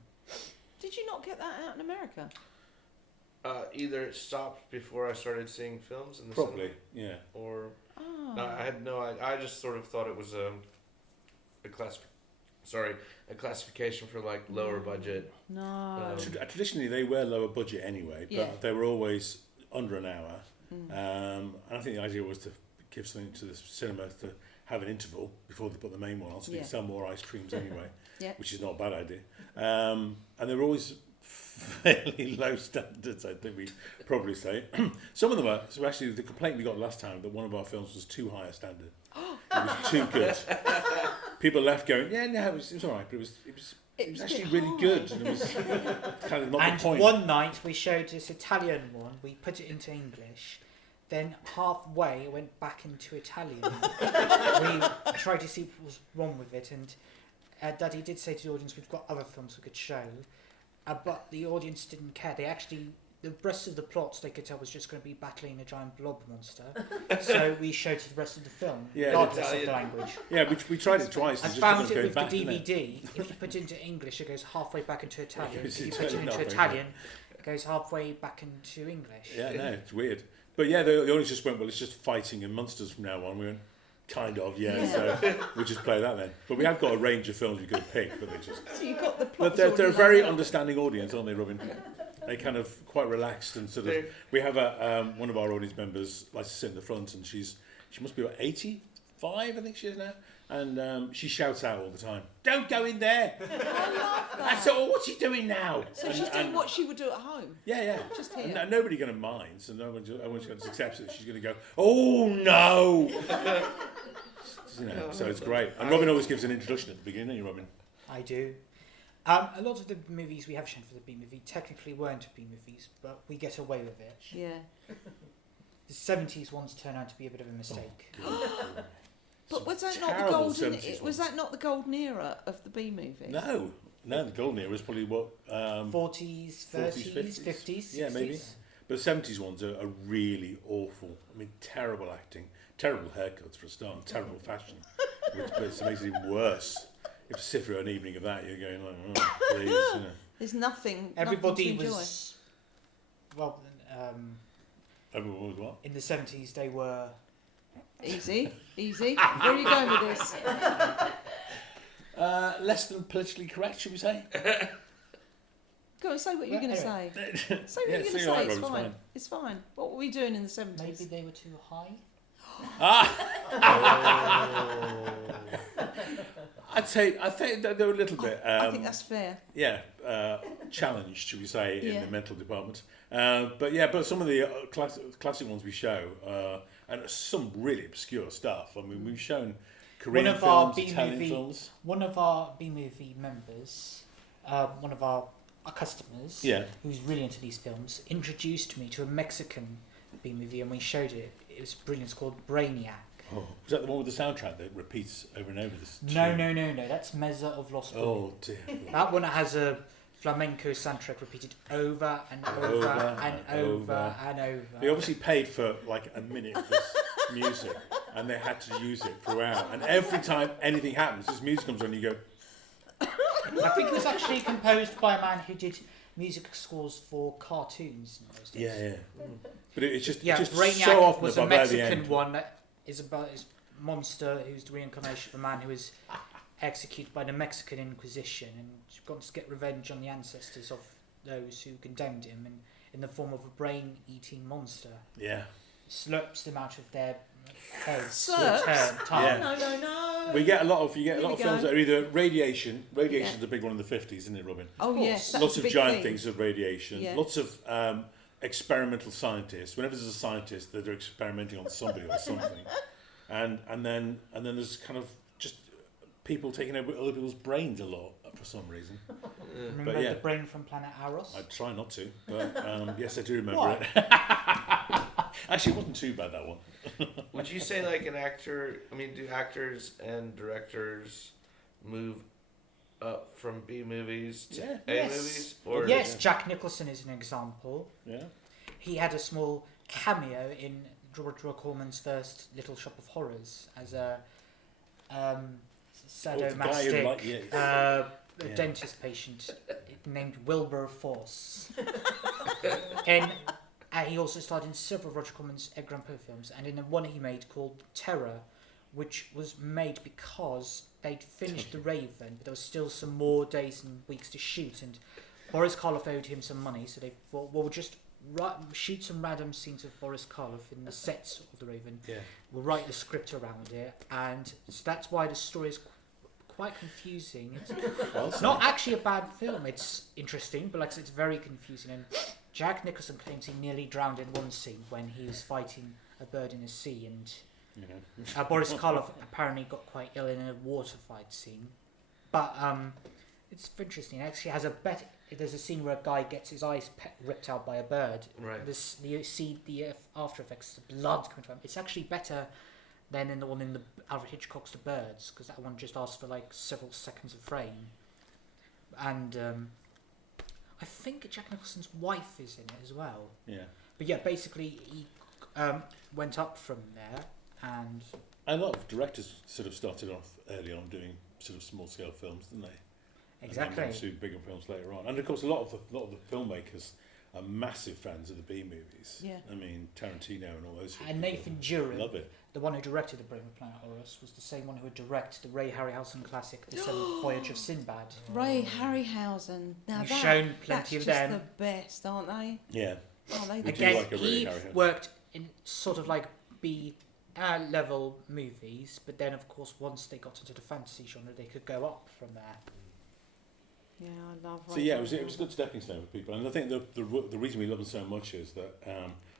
Did you not get that out in America? Either it stopped before I started seeing films in the Probably, cinema, yeah. or Oh. no, I had no. I just sort of thought it was a classification for like lower budget. No. Traditionally, they were lower budget anyway, but Yeah. they were always under an hour. And I think the idea was to give something to the cinema to have an interval before they put the main one on, so they Yeah. could sell more ice creams anyway, Yeah. which is not a bad idea. And they were always fairly low standards, I think we'd probably say. Some of them are, so actually the complaint we got last time that one of our films was too high a standard. It was too good. People left going, yeah, no, it was all right, but it was a actually bit really high. good. And it was kind of not And the point. one night we showed this Italian one, we put it into English, then halfway it went back into Italian. We tried to see what was wrong with it, and Daddy did say to the audience, we've got other films we could show, but the audience didn't care. They actually, the rest of the plots they could tell was just going to be battling a giant blob monster, so we showed to the rest of the film, Yeah, regardless of the language. Yeah, we tried it twice. I and just found wasn't it going with back, the didn't it? DVD. If you put it into English, it goes halfway back into Italian. It goes If you put it Italian, into halfway, Italian, it goes halfway back into English. Yeah, no, it's weird. But yeah, the audience just went, well, it's just fighting and monsters from now on. We went, kind of, yeah, so we'll just play that then. But we have got a range of films we could have picked, but they just... So you got the plot. But they're a very understanding audience, aren't they, Robin? They kind of quite relaxed and sort of... We have one of our audience members likes to sit in the front, and she must be about 85, I think she is now. And she shouts out all the time, "Don't go in there!" I love that. I said, "Oh, what's she doing now?" So she's doing what she would do at home. Yeah. Just And here. nobody going to mind, so everyone's going to accept it. She's going to go, "Oh no!" So it's great. And Robin always gives an introduction at the beginning, don't you, Robin? I do. A lot of the movies we have shown for the B movie technically weren't B movies, but we get away with it. Yeah. The 70s ones turn out to be a bit of a mistake. But was that not the terrible golden? 70s Was ones. that not the golden era of the B movie? No, the golden era was probably what 40s, 30s, 50s, Yeah, 60s. maybe. But the 70s ones are really awful. I mean, terrible acting, terrible haircuts for a start, and terrible fashion, which makes it even worse. You have to sit through an evening of that. You're going like, oh, please, you know. There's nothing. Everybody nothing to enjoy. was. Well, Everyone was what? in the 70s they were. Easy. Where are you going with this? Less than politically correct, should we say? Go on, say what you're going to say. Say what you're going to say say. right, It's Rob's fine. It's fine. What were we doing in the 70s? Maybe they were too high. I think that they were a little bit. I think that's fair. Challenged, should we say, in Yeah. the mental department. But some of the classic ones we show, and some really obscure stuff. I mean, we've shown Korean One of our films, Italian B-movie- films. One of our B movie members, one of our customers, Yeah. who's really into these films, introduced me to a Mexican B movie, and we showed it. It was brilliant. It's called Brainiac. Oh, was that the one with the soundtrack that repeats over and over? This No. tune? That's Meza of Lost Women. Oh dear. That one has a flamenco soundtrack repeated over and over and over and over. They obviously paid for like a minute of this music, and they had to use it throughout. And every time anything happens, this music comes on, and you go, I think it was actually composed by a man who did music scores for cartoons in those days. yeah. But it's just Brainiac so often was a above by the Mexican end. one that is about this monster who's the reincarnation of a man who was executed by the Mexican Inquisition and got to get revenge on the ancestors of those who condemned him in the form of a brain-eating monster. Yeah. Slurps them out of their heads. Slurps? Tongue. Yeah. No. We get a lot of Here we films go. that are either radiation. Radiation's a big one in the 50s, isn't it, Robin? Oh yes, that's Lots a of big giant thing. things of radiation. Yeah. Lots of experimental scientists. Whenever there's a scientist, they're experimenting on somebody or something. And then there's kind of just people taking over other people's brains a lot for some reason. Remember But yeah. the brain from planet Aros? I try not to, but yes, I do remember Why? it. Actually, it wasn't too bad, that one. Would you say like an actor? I mean, do actors and directors move up from B movies to Yeah. A Yes. movies? Or Yes, Jack Nicholson is an example. Yeah. He had a small cameo in George Corman's first Little Shop of Horrors as a sadomasochistic Yeah. dentist patient named Wilberforce. And he also starred in several Roger Corman's Edgar Allan Poe films, and in the one he made called Terror, which was made because they'd finished The Raven, but there was still some more days and weeks to shoot, and Boris Karloff owed him some money, so they thought, well, we'll just shoot some random scenes of Boris Karloff in the sets of The Raven. Yeah. We'll write the script around it, and so that's why the story is quite confusing. It's not actually a bad film. It's interesting, but like I said, it's very confusing. And Jack Nicholson claims he nearly drowned in one scene when he was fighting a bird in the sea, and Boris Karloff apparently got quite ill in a water fight scene. But it's interesting. It actually has there's a scene where a guy gets his eyes ripped out by a bird. Right. You see the after effects, the blood coming from it. It's actually better than in the one in the Alfred Hitchcock's The Birds, because that one just asks for like several seconds of frame. And I think Jack Nicholson's wife is in it as well. Yeah. But yeah, basically he went up from there, and A lot of directors sort of started off early on doing sort of small scale films, didn't they? exactly. And then to bigger films later on. And of course, a lot of the filmmakers are massive fans of the B movies. Yeah. I mean, Tarantino and all those. And Nathan Jurin, love it. the one who directed The Brave Planet Horus, was the same one who would direct the Ray Harryhausen classic The Seventh Voyage of Sinbad. Ray Harryhausen. Now We've that, shown plenty that's of just them. the best, aren't they? Yeah. Oh, they We do. do Again, like a Ray he Harryhausen. worked in sort of like B level movies, but then of course once they got into the fantasy genre, they could go up from there. Yeah, I love. So yeah, it was a good stepping stone for people, and I think the reason we love them so much is that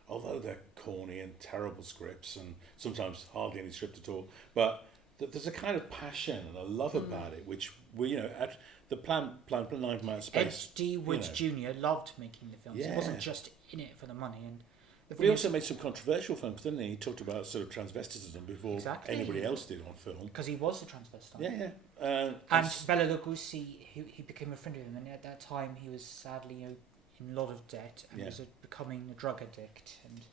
although they're corny and terrible scripts, and sometimes hardly any script at all, but there's a kind of passion and a love about it, which we at the Plan 9 from Outer Space. Ed D. Wood Jr. loved making the films. He Yeah. wasn't just in it for the money. And the But he also made some controversial films, didn't he? He talked about sort of transvestism before Exactly. anybody else did on film. because he was a transvestite. Yeah. And it's- Bela Lugosi, he became a friend of him, and at that time he was sadly in a lot of debt and Yeah. was becoming a drug addict, and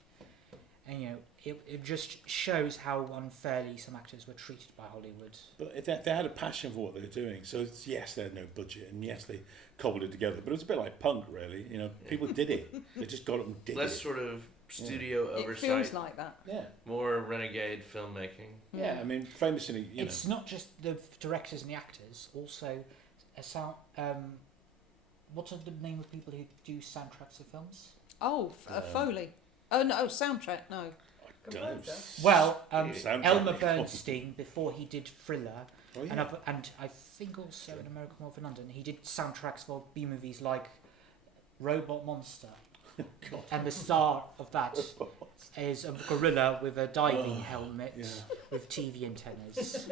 it just shows how unfairly some actors were treated by Hollywood. But they had a passion for what they were doing. So yes, they had no budget, and yes, they cobbled it together. But it was a bit like punk, really. People did it. They just got up and did Less it. sort of studio It oversight, feels like that. Yeah. more renegade filmmaking. Yeah, I mean, famously, It's not just the directors and the actors, also a sound. What are the name of people who do soundtracks of films? Oh, Foley. Oh no, soundtrack. No. Well, Soundtrack. Elmer Bernstein, before he did Thriller, Oh, yeah. and I think also in American Wolf in London, he did soundtracks for B movies like Robot Monster. God. And the star of that is a gorilla with a diving helmet with TV antennas.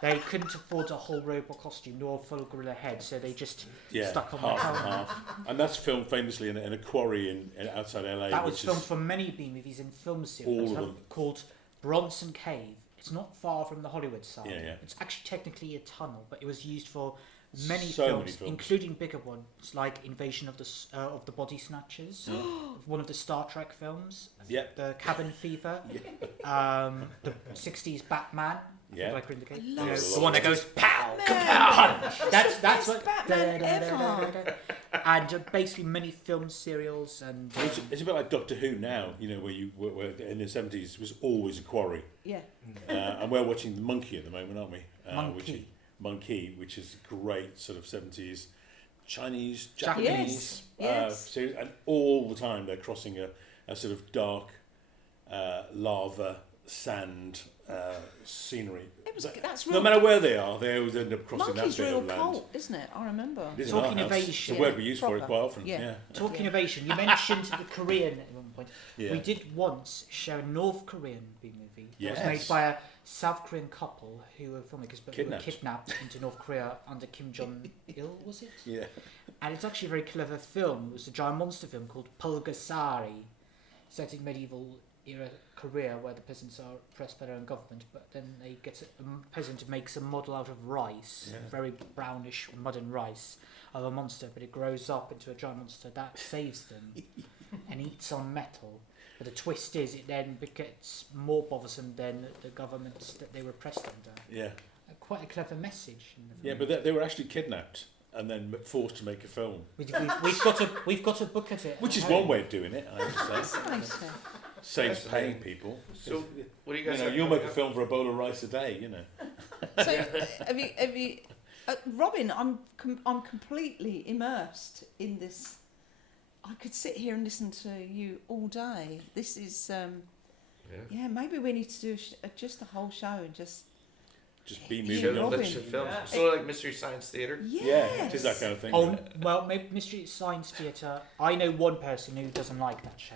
They couldn't afford a whole robot costume nor a full gorilla head, so they just stuck on the half and helmet. half. And that's filmed famously in a quarry in outside LA. That was which filmed is for many B movies in film All series of them. called Bronson Cave. It's not far from the Hollywood side. Yeah. It's actually technically a tunnel, but it was used for many So films, many films. including bigger ones like Invasion of the Body Snatchers, one of the Star Trek films, Yep. the Cabin Fever, the 60s Batman. Yeah. Like indicate. I love The one that goes pow, Batman. punch. That's what. Batman ever. And basically many film serials and. It's a bit like Doctor Who now, where in the 70s was always a quarry. Yeah. And we're watching The Monkey at the moment, aren't we? Monkey. Which is great sort of 70s Chinese, Japanese. Japanese Yes. series. And all the time they're crossing a sort of dark lava, sand scenery. That's No real. matter where they are, they always end up crossing Monkey's that bit real of land. cult, isn't it? I remember. It is in Talking our of house. Asia, It's a word we use for it proper. quite often. Yeah. Yeah. Talking of Asian, you mentioned the Korean at one point. Yeah. We did once show a North Korean B movie that was Yes. made by a South Korean couple who were filmmakers but who were Kidnapped. kidnapped into North Korea under Kim Jong-il, was it? Yeah. And it's actually a very clever film. It was a giant monster film called Pulgasari, set in medieval era career where the peasants are oppressed by their own government, but then they get a peasant makes a model out of rice, very brownish modern rice, of a monster, but it grows up into a giant monster that saves them and eats on metal. But the twist is it then gets more bothersome than the governments that they were oppressed under. Yeah. Quite a clever message in the film. Yeah, but they were actually kidnapped and then forced to make a film. We've got a book at it. Which is one way of doing it, I have to say. Nice. Saves paying people. So, what do you guys? You'll make a film for a bowl of rice a day, you know. So, have you, Robin? I'm completely immersed in this. I could sit here and listen to you all day. This is, yeah. Maybe we need to do just a whole show and just be Yeah, moving Robin. on. Films. Yeah. Sort of like Mystery Science Theater. yes. Yeah, it is that kind of thing. Oh, well, maybe Mystery Science Theatre. I know one person who doesn't like that show.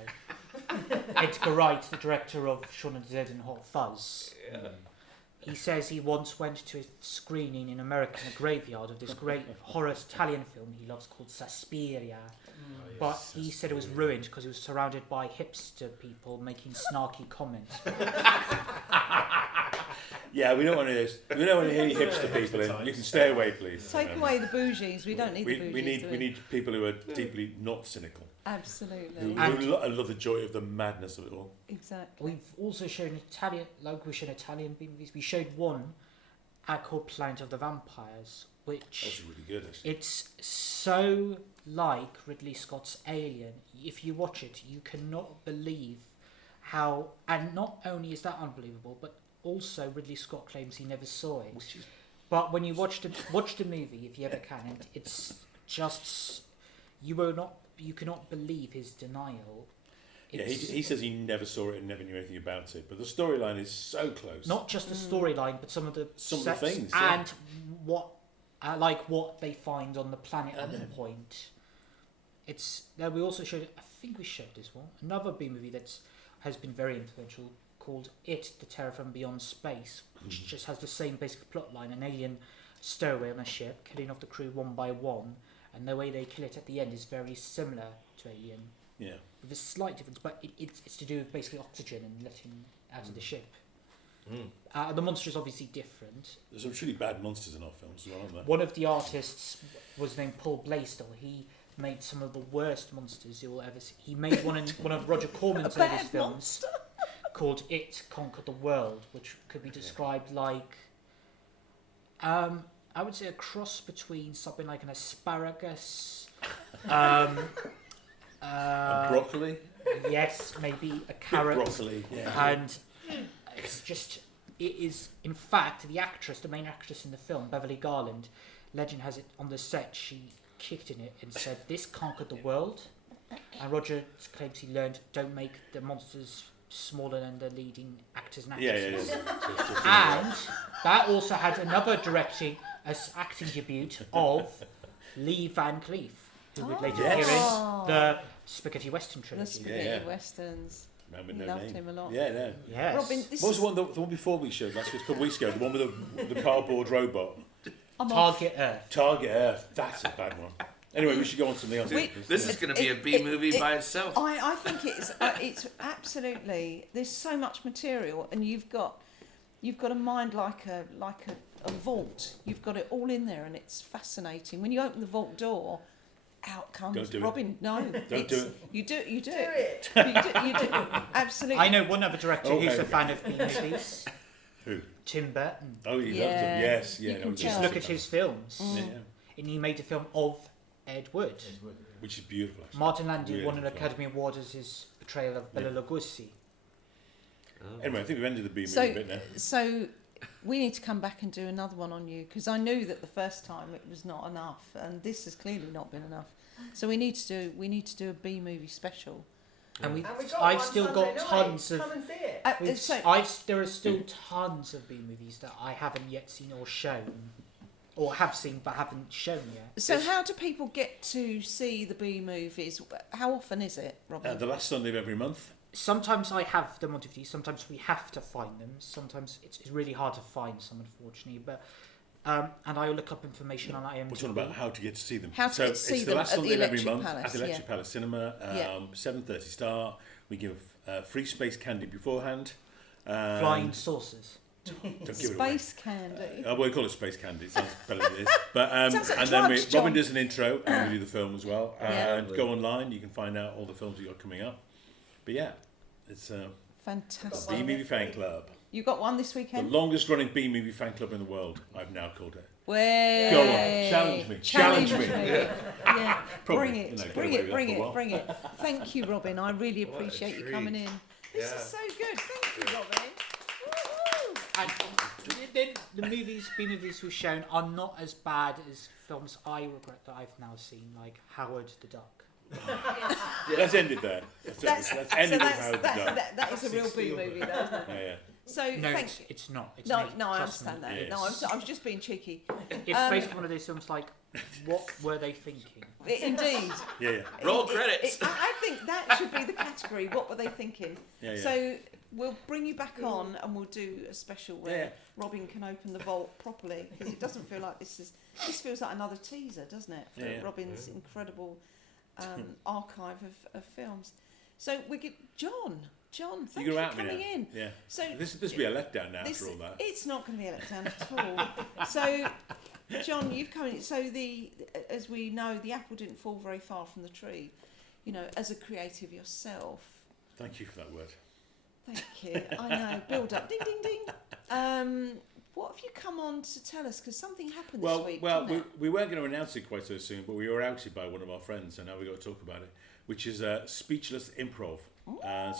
Edgar Wright, the director of Shaun of the Dead and Hot Fuzz. Yeah. He says he once went to a screening in America in a graveyard of this great horror Italian film he loves called Suspiria. But he said it was ruined because he was surrounded by hipster people making snarky comments. Yeah, we don't want to. We don't want to hear you hipster people in. You can stay away, please. Take away the bougies. We don't need the bougies. We need people who are deeply not cynical. Absolutely. Who love the joy of the madness of it all. Exactly. We've also shown Italian, like we've shown Italian movies. We showed one called Planet of the Vampires, which That's really good, actually. it's so like Ridley Scott's Alien. If you watch it, you cannot believe how, and not only is that unbelievable, but also Ridley Scott claims he never saw it. But when you watch the movie, if you ever can, and it's just you cannot believe his denial. Yeah, he says he never saw it and never knew anything about it, but the storyline is so close. Not just the storyline, but some of the sets things, and what they find on the planet at one point. We also showed. I think we showed this one. Another B movie that has been very influential called It: The Terror from Beyond Space, which just has the same basic plot line: an alien stowaway on a ship, killing off the crew one by one, and the way they kill it at the end is very similar to Alien. Yeah. With a slight difference, but it's to do with basically oxygen and letting out of the ship. The monster is obviously different. There's some really bad monsters in our films as well, aren't there? One of the artists was named Paul Blaisdell. He made some of the worst monsters you'll ever see. He made one of Roger Corman's latest films called It Conquered the World, which could be described like, I would say a cross between something like an asparagus, broccoli? Yes, maybe a carrot. Broccoli, yeah. And it is, in fact, the main actress in the film, Beverly Garland, legend has it on the set, she kicked in it and said, "This conquered the world." And Roger claims he learned, don't make the monsters smaller than the leading actors and actresses. Yeah. And that also had another acting debut of Lee Van Cleef, who would later appear in the Spaghetti Western The trilogy. spaghetti westerns. Loved him a lot. Yeah, no. Yes. Robin, What was the one before we showed last week, a couple of weeks ago? The one with the cardboard robot. Target Earth. Target Earth. That's a bad one. Anyway, we should go on to something else. This is going to be a B movie by itself. I think it's absolutely. There's so much material, and you've got a mind like a vault. You've got it all in there, and it's fascinating. When you open the vault door, out comes Don't do Robin. it. No, Don't do it. You do it. Do it. You do absolutely. I know one other director Oh, who's okay. a fan of B movies. Who? Tim Burton. Oh, he loves Yeah. them. Yes, yeah. You can no, Just tell. look at his films. Yeah, And he made a film of Ed Wood. which is beautiful. Actually. Martin Landau Really won an good film. Academy Award as his portrayal of Bela Lugosi. Anyway, I think we've ended the B movie So- bit now. So we need to come back and do another one on you, because I knew that the first time it was not enough, and this has clearly not been enough. So we need to do a B movie special. And And we got I've one still Sunday got night. tons of. Come and see it. There are still tons of B movies that I haven't yet seen or shown, or have seen but haven't shown yet. So how do people get to see the B movies? How often is it, Robin? The last Sunday of every month. Sometimes I have them on DVD. Sometimes we have to find them. Sometimes it's really hard to find some, unfortunately. But and I look up information on IMDb. We're talking about how to get to see them. How to so get to see it's them the last at the Sunday of every Electric month Palace, at the Electric yeah. Palace Cinema, Yeah. 7:30 start. We give free space candy beforehand. Flying saucers. Don't give it away. Space candy. We call it space candy. It sounds better than it is. But Sounds like and then drugs, John. Robin does an intro, and we do the film as well. Yeah. And go online. You can find out all the films we got coming up. But yeah, it's Fantastic. B Movie Fan Club, You got one this the weekend? longest running B Movie fan club in the world. I've now called it. Way. Go on, challenge me. Challenge me. Yeah. Probably, Bring it, you know, get bring away it, with bring that for a it, while. bring it. Thank you, Robin. I really What a appreciate you treat. coming in. This Yeah. is so good. Thank you, Robin. Woohoo! And the movies, B movies we've shown are not as bad as films I regret that I've now seen, like Howard the Duck. Let's end it there. Let's end it with Howard the Duck. that is a real B movie, though, isn't it? Yeah. So No, thank you. it's not. It's No, not, no, I trust understand me. that. No, I was just being cheeky. It's basically one of those films like, what were they thinking? Indeed. Yeah. Roll credits. I think that should be the category. What were they thinking? Yeah. So we'll bring you back on and we'll do a special where Yeah. Robin can open the vault properly, because it doesn't feel like this feels like another teaser, doesn't it, for Yeah. Robin's incredible archive of films. So we get John, thank you go for out me coming now. in. Yeah. So This will be a letdown now this, after all that. it's not going to be a letdown at all. So, John, you've come in. So as we know, the apple didn't fall very far from the tree. You know, as a creative yourself. Thank you for that word. Thank you. I know. Build up. Ding, ding, ding. What have you come on to tell us? Because something happened this week. Well, didn't it? we weren't going to announce it quite so soon, but we were outed by one of our friends, and now we've got to talk about it, which is Speechless Improv.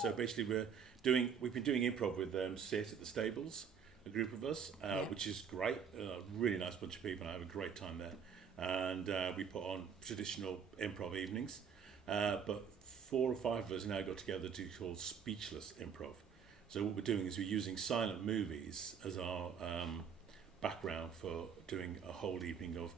So basically, we've been doing improv with Sit at the Stables, a group of us, which is great. Really nice bunch of people, and I have a great time there. And we put on traditional improv evenings, but 4 or 5 of us now got together to call Speechless Improv. So what we're doing is we're using silent movies as our background for doing a whole evening of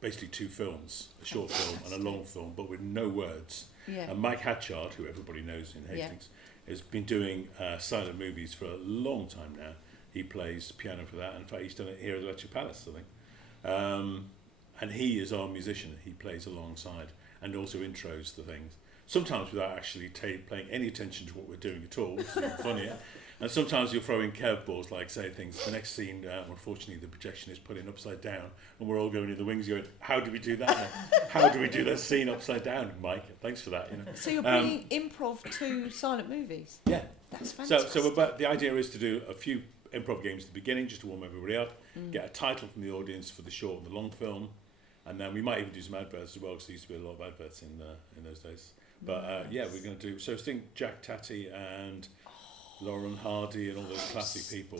basically 2 films, a short film and a long film, but with no words. Yeah. And Mike Hatchard, who everybody knows in Hastings, has been doing silent movies for a long time now. He plays piano for that. In fact, he's done it here at the Electric Palace, I think. And he is our musician. He plays alongside and also intros to things. Sometimes without actually paying any attention to what we're doing at all, which is even funnier. And sometimes you'll throw in curveballs, like say things. The next scene, unfortunately, the projection is put in upside down, and we're all going in the wings, going, "How do we do that? Then? How do we do that scene upside down?" Mike, thanks for that. You know. So you're bringing improv to silent movies. Yeah. That's fantastic. So the idea is to do a few improv games at the beginning, just to warm everybody up. Get a title from the audience for the short and the long film, and then we might even do some adverts as well, because there used to be a lot of adverts in those days. But yeah, we're going to do. So I think Jack Tatty and Lauren Hardy and all those classic people.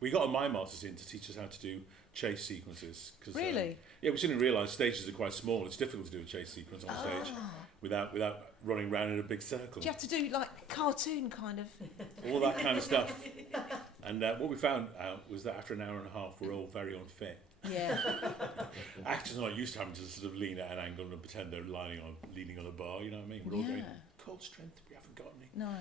We got a mime artist in to teach us how to do chase sequences. Cause, Really? Yeah, we didn't realise stages are quite small. It's difficult to do a chase sequence on stage without running around in a big circle. Do you have to do like cartoon kind of? All that kind of stuff. And what we found out was that after an hour and a half, we're all very unfit. Yeah. Actors are not used to having to sort of lean at an angle and pretend they're leaning on a bar. You know what I mean? We're all going cold strength. We haven't got any. No.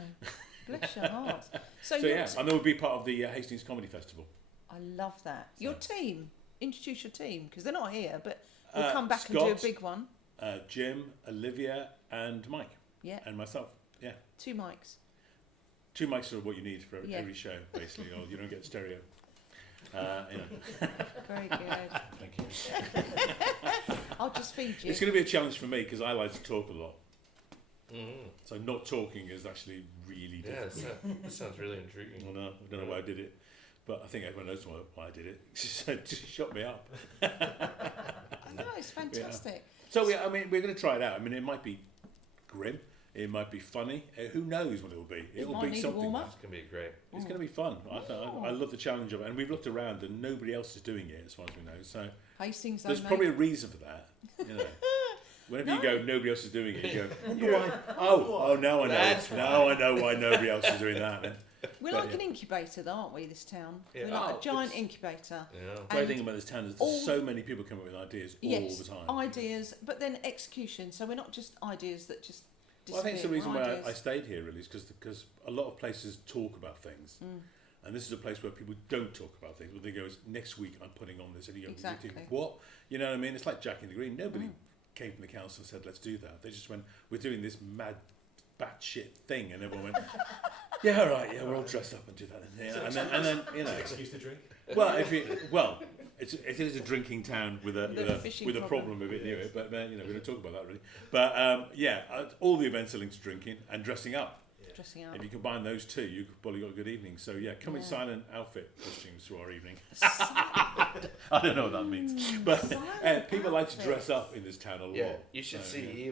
Bless your heart. So yeah, and then we'll be part of the Hastings Comedy Festival. I love that. So. Your team. Introduce your team, because they're not here, but we'll come back Scott, and do a big one. Jim, Olivia, and Mike. Yeah. And myself. Yeah. 2 mics. 2 mics are what you need for Yeah. every show, basically, or you don't get stereo. You know. Very good. Thank you. I'll just feed you. It's going to be a challenge for me because I like to talk a lot. Mm-hmm. So not talking is actually really Yeah, difficult. that sounds really intriguing. I don't know why I did it, but I think everyone knows why I did it. Just shut me up. No, it's fantastic. So yeah, I mean, we're going to try it out. I mean, it might be grim. It might be funny. Who knows what it'll be? It'll might be need a something. warm-up. It's gonna be great. It's going to be fun. I love the challenge of it, and we've looked around, and nobody else is doing it as far as we know. So Hastings, there's though, probably a mate. reason for that. You know, whenever you go, nobody else is doing it. You go, Wonder why? oh, now I know. That's Now I know why nobody else is doing that. Then. We're But, like an incubator, though, aren't we, this town? Yeah. We're like Oh, a giant it's- incubator. Yeah. The great And thing about this town is all- there's so many people coming up with ideas Yes, all the time. ideas, but then execution. So we're not just ideas that just Well, I think it's the disappear, reason we're why ideas. I stayed here really is because a lot of places talk about things, and this is a place where people don't talk about things. But they go, "Next week I'm putting on this," and you go, Exactly. "You do what?" You know what I mean? It's like Jack in the Green. Nobody came from the council and said, "Let's do that." They just went, "We're doing this mad batshit thing, and everyone went, yeah, all right, yeah, we're all dressed up and do that, and then you know, Excuse to drink. well, it is a drinking town with a problem with it, anyway, but you know, we don't talk about that really. But all the events are linked to drinking and dressing up. Dressing up. If you combine those two, you've probably got a good evening. So yeah, come in silent outfit costumes to our evening. I don't know what that means, but people like to dress up in this town a lot. Yeah, you should see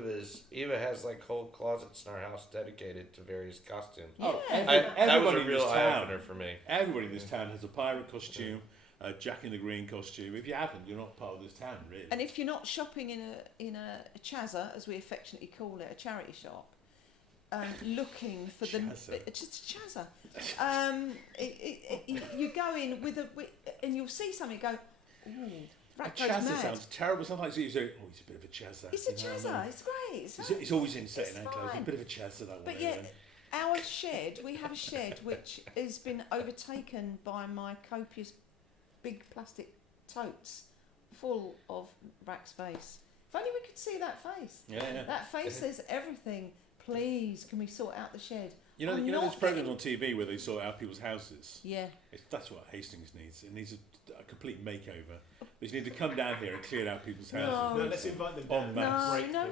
Eva has like whole closets in our house dedicated to various costumes. Oh, That was everybody a in real this eye town. opener for me. Everybody in this town has a pirate costume, a Jack in the Green costume. If you haven't, you're not part of this town, really. And if you're not shopping in a chazza, as we affectionately call it, a charity shop, looking for just a chazza, you go in and you'll see something. You go, ooh, that goes chazza mad. sounds terrible. Sometimes you say, oh, he's a bit of a chazza. It's a You know what chazza. I mean? It's great. He's always in setting it's and clothes. He's a fine. bit of a chazza, that one. But yet, our shed, we have a shed which has been overtaken by my copious big plastic totes full of Rack's face. If only we could see that face. Yeah. That face says everything. Please, can we sort out the shed? You know, I'm you know not those programs on TV where they sort out people's houses? Yeah. That's what Hastings needs. It needs a complete makeover. They just need to come down here and clear out people's houses. No, let's invite them On down. No.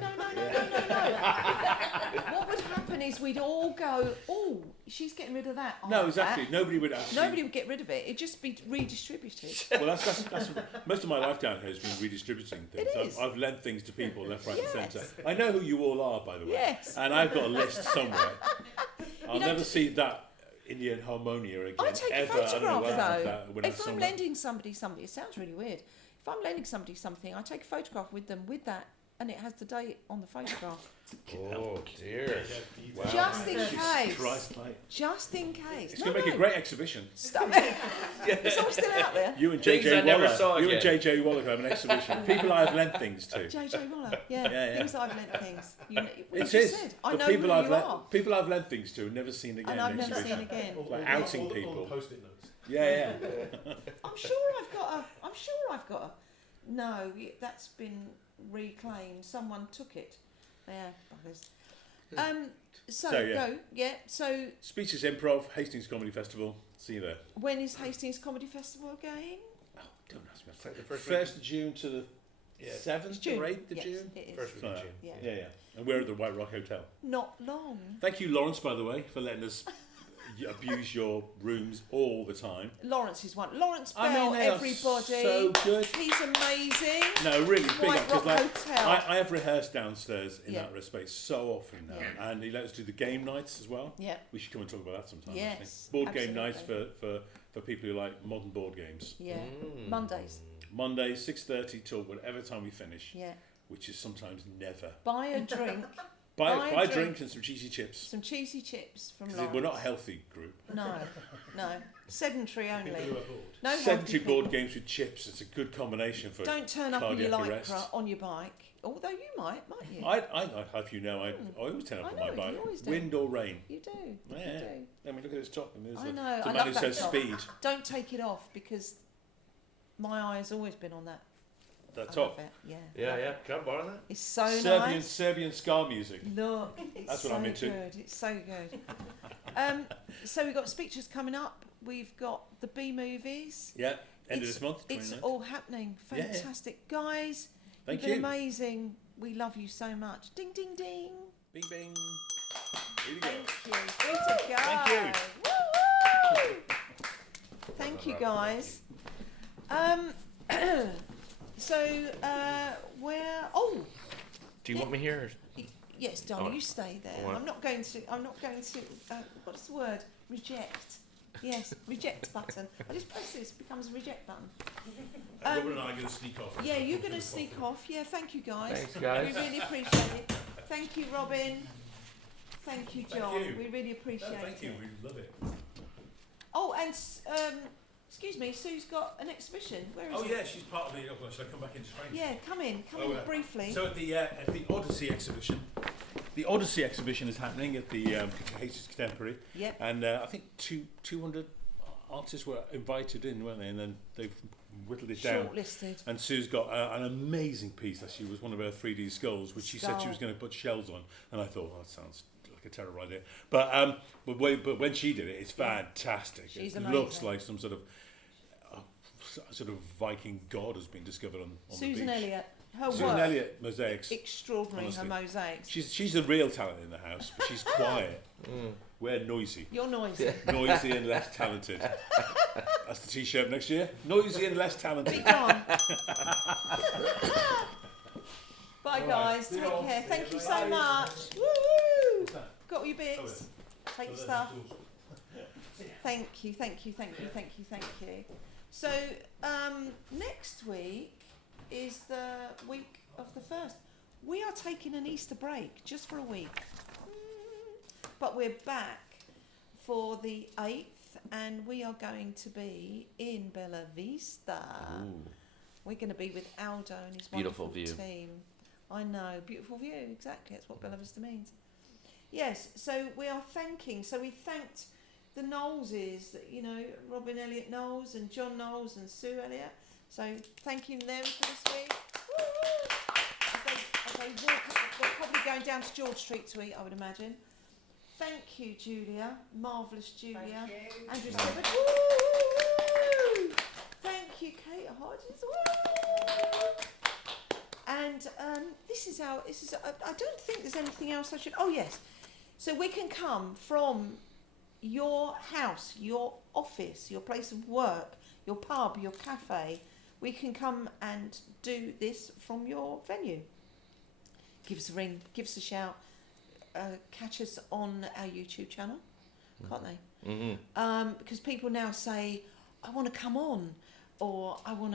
What would happen is we'd all go, oh, she's getting rid of that. I No, like exactly. that." Nobody would actually. Nobody would get rid of it. It'd just be redistributed. Well, that's most of my life down here has been redistributing things. It is. I've lent things to people left, right, Yes. and centre. I know who you all are, by the way. Yes. And I've got a list somewhere. I'll know, never see that Indian harmonia again. I take ever. a I don't know what happened to photograph that when I though. was If I'm somewhere. lending somebody something, it sounds really weird. If I'm lending somebody something, I take a photograph with them with that, and it has the date on the photograph. Oh dear. Wow. Just in Jesus case. Christ, like, Just in case. it's going to make a great exhibition. Stop it. It's all still out there. You and Things I JJ never Waller. saw You and again. JJ Waller have an exhibition. People I've lent things to. JJ Waller. Yeah. Yeah. Things I've lent things. You know, we It just is. said, I But know people who I've you are. people I've lent things to and never seen again. And I've never exhibition. seen again. Like outing all people. the Post-it notes. Yeah. I'm sure I've got a. No, that's been reclaimed. Someone took it. Yeah, buggers. So So, yeah. go. Yeah. So Speechless Improv, Hastings Comedy Festival. See you there. when is Hastings Comedy Festival again? Oh, don't ask me. It's like the first week. 1st of June to the Yeah. 7th June. or 8th of Yes, June. it is. First week of June. Yeah. Yeah. And we're at the White Rock Hotel. Not long. Thank you, Lawrence, by the way, for letting us abuse your rooms all the time. Lawrence is one. Lawrence Bell, I mean, they are everybody. so good. He's amazing. No, really big White up because Rock like Hotel. I have rehearsed downstairs in Yeah. that respect so often now, Yeah. and he let us do the game nights as well. Yeah. We should come and talk about that sometime. Yes, actually. Board game nights absolutely. for people who like modern board games. Yeah. Mm. Mondays. Monday 6:30 till whatever time we finish, Yeah. which is sometimes never. Buy a drink. Buy a a drink and some cheesy chips. Some cheesy chips from 'Cause Lawrence. we're not a healthy group. No. Sedentary People only. who are bored. No Sedentary healthy board people. games with chips. It's a good combination for. Don't turn up in your cardiac lycra arrest. on your bike. Although you might you? I have you know, I always turn up I on know, my you bike, always do. wind or rain. You do. Yeah. You do. I mean, look at this top. And there's I the know, man I love who that says top. speed. Don't take it off because my eye has always been on that. The I top. love it. Yeah. Yeah, love yeah. it. Can I borrow that? It's so Serbian nice. Serbian ska music. Look, it's That's what so I'm into. good. It's so good. So we've got Speechless coming up. We've got the B movies. Yeah. End of It's- this month. It's 29th. all happening. Yeah, yeah. Fantastic, guys. Thank You've been you. amazing. We love you so much. Ding, ding, ding. Bing bing. Here we go. Thank you. Way to go. Thank you. Woo-woo. Thank you, guys. Where? Oh, Do you want me here? yes, darling. Oh, You stay there. what? I'm not going to. What's the word? Reject. Yes, reject button. I just press this. It becomes a reject button. Robin and I are going to sneak off. Yeah, you're going to sneak off. Yeah, thank you, guys. Thanks, guys. We really appreciate it. Thank you, Robin. Thank you, Thank John. you. We really appreciate No, thank you. it. We love it. Oh, and excuse me, Sue's got an exhibition. Where is Oh it? yeah, she's part of the. Oh, well, should I come back into strange? Yeah, come in briefly. So at the Odyssey exhibition, the Odyssey exhibition is happening at the Hastings Contemporary, Yep. and I think 200 artists were invited in, weren't they? And then they've whittled it down. Shortlisted. And Sue's got an amazing piece. That she was one of her 3D skulls, which she said she was going to put shells on. And I thought, oh, that sounds like a terrible idea. But when she did it, it's fantastic. She's it amazing. looks like some sort of Viking god has been discovered on Susan the beach. Elliot, her Susan work, Elliot mosaics. extraordinary. Honestly. Her mosaics. She's the real talent in the house, but she's quiet. We're noisy. You're noisy. Noisy and less talented. That's the t-shirt next year. Noisy and less talented. Be gone. Bye, All guys. right. Take care. Thank you so much. Woo! What's that? Got all your bits. Take your stuff. Thank you. So, next week is the week of the 1st. We are taking an Easter break just for a week. But we're back for the 8th, and we are going to be in Bella Vista. Ooh. We're going to be with Aldo and his Beautiful wonderful view. team. I know, beautiful view, exactly. That's what Bella Vista means. Yes, so we are thanking. So we thanked the Knowleses, you know, Robin Elliot Knowles and John Knowles and Sue Elliot. So thanking them for this week. Woo-hoo! As they walk, they're probably going down to George Street to eat, I would imagine. Thank you, Julia. Marvellous Julia. Andrew Clifford. Woo! Thank you, Kate Hodges. Woo! And this is I don't think there's anything else I should. Oh yes, so we can come from your house, your office, your place of work, your pub, your cafe. We can come and do this from your venue. Give us a ring, give us a shout. Catch us on our YouTube channel, can't they? Mm-hmm. Because people now say, I want to come on, or I want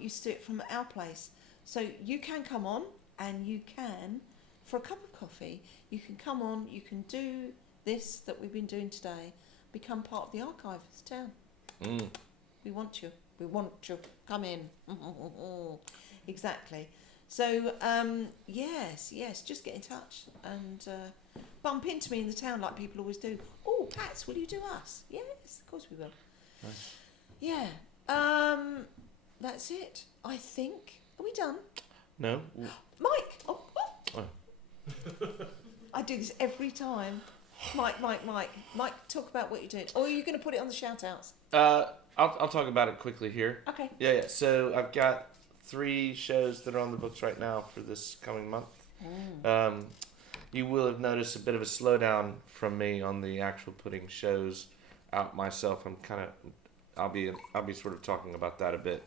you to do it from our place. So you can come on, and you can, for a cup of coffee, you can come on, you can do this that we've been doing today, become part of the archive of the town. Mm. We want you. Come in. Exactly. So, yes, just get in touch and bump into me in the town like people always do. Oh, Pats, will you do us? Yes, of course we will. Nice. Yeah. That's it, I think. Are we done? No. Mike! Oh. I do this every time. Mike. Mike, talk about what you're doing. Or are you going to put it on the shout-outs? I'll talk about it quickly here. Okay. Yeah. So I've got 3 shows that are on the books right now for this coming month. You will have noticed a bit of a slowdown from me on the actual putting shows out myself. I'll be sort of talking about that a bit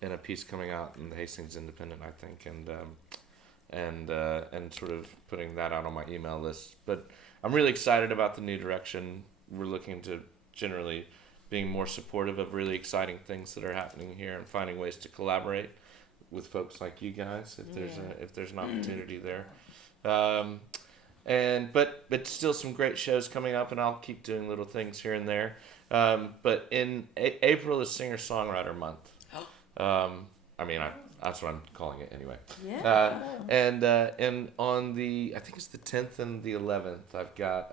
in a piece coming out in the Hastings Independent, I think, and sort of putting that out on my email list. But I'm really excited about the new direction. We're looking to generally being more supportive of really exciting things that are happening here and finding ways to collaborate with folks like you guys if there's an opportunity there. But still some great shows coming up, and I'll keep doing little things here and there. But in April is Singer-Songwriter Month. That's what I'm calling it anyway. Yeah. And on the, I think it's the 10th and the 11th, I've got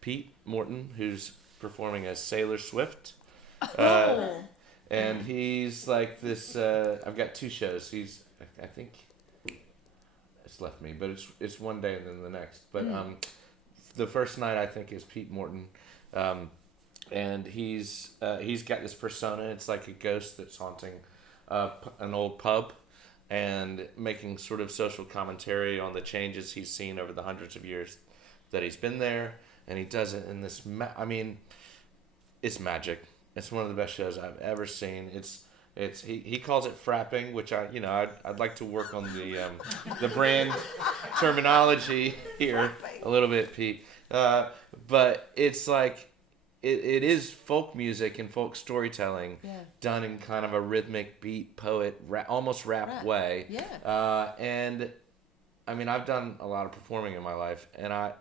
Pete Morton, who's performing as Sailor Swift. And he's like this, I've got 2 shows. I think it's left me, but it's one day and then the next. But the first night I think is Pete Morton. And he's got this persona. It's like a ghost that's haunting an old pub and making sort of social commentary on the changes he's seen over the hundreds of years that he's been there. And he does it in this, it's magic. It's one of the best shows I've ever seen. He calls it frapping, which I'd like to work on the brand terminology here a little bit, Pete. But it's like, it is folk music and folk storytelling done in kind of a rhythmic beat, poet, almost rap way. Yeah. And I mean, I've done a lot of performing in my life, and I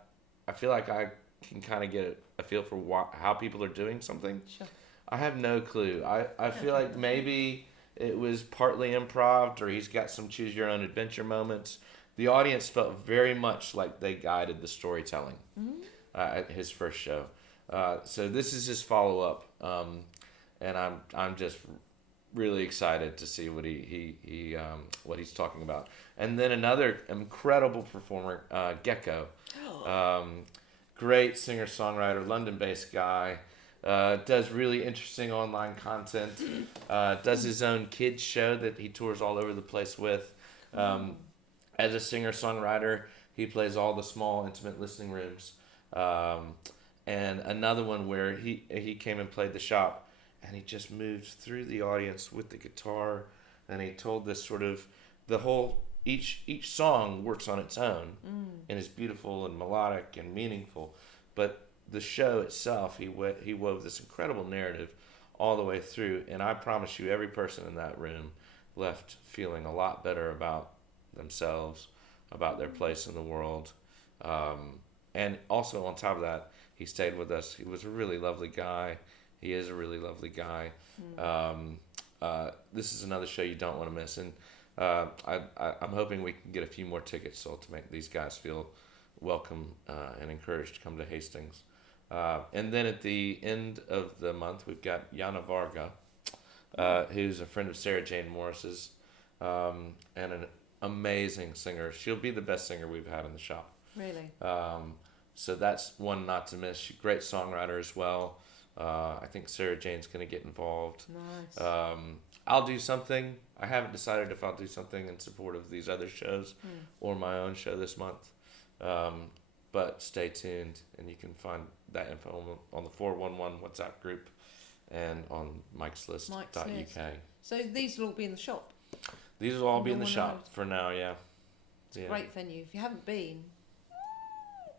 feel like I can kind of get a feel for how people are doing something. Sure. I have no clue. I feel like maybe it was partly improv, or he's got some choose your own adventure moments. The audience felt very much like they guided the storytelling at his first show. So this is his follow-up, and I'm just really excited to see what what he's talking about. And then another incredible performer, Gecko, Great singer-songwriter, London-based guy. Does really interesting online content. Does his own kids show that he tours all over the place with. As a singer-songwriter, he plays all the small, intimate listening rooms. And another one where he came and played the shop, and he just moved through the audience with the guitar, and he told this sort of the whole each song works on its own and is beautiful and melodic and meaningful, but the show itself, he wove this incredible narrative all the way through, and I promise you, every person in that room left feeling a lot better about themselves, about their place in the world, and also on top of that, he stayed with us. He was a really lovely guy. He is a really lovely guy. This is another show you don't want to miss, and I'm hoping we can get a few more tickets sold to make these guys feel welcome and encouraged to come to Hastings. And then at the end of the month, we've got Yana Varga, who's a friend of Sarah Jane Morris's, and an amazing singer. She'll be the best singer we've had in the shop. Really? So that's one not to miss. She's a great songwriter as well. I think Sarah Jane's going to get involved. Nice. I'll do something. I haven't decided if I'll do something in support of these other shows or my own show this month. But stay tuned, and you can find that info on the 411 WhatsApp group and on mikeslist.uk. So these will all be in the shop? These will all be in the Norman shop Road. for now, yeah. It's a great venue. If you haven't been,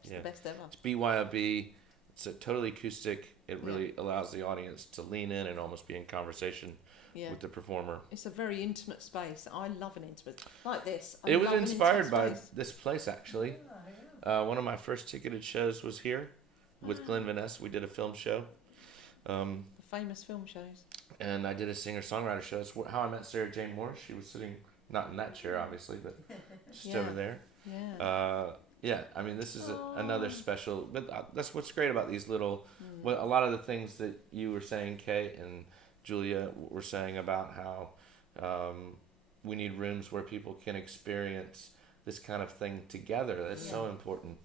it's the best ever. It's BYOB. It's a totally acoustic. It really allows the audience to lean in and almost be in conversation with the performer. It's a very intimate space. I love an intimate like this. It was inspired by this place, actually. One of my first ticketed shows was here with Glenn Vanessa. We did a film show. Famous film shows. And I did a singer-songwriter show. It's how I met Sarah Jane Morris. She was sitting, not in that chair, obviously, but just over there. Yeah. I mean, this is another special, but that's what's great about these little, well, a lot of the things that you were saying, Kate and Julia were saying about how we need rooms where people can experience this kind of thing together. That's so important.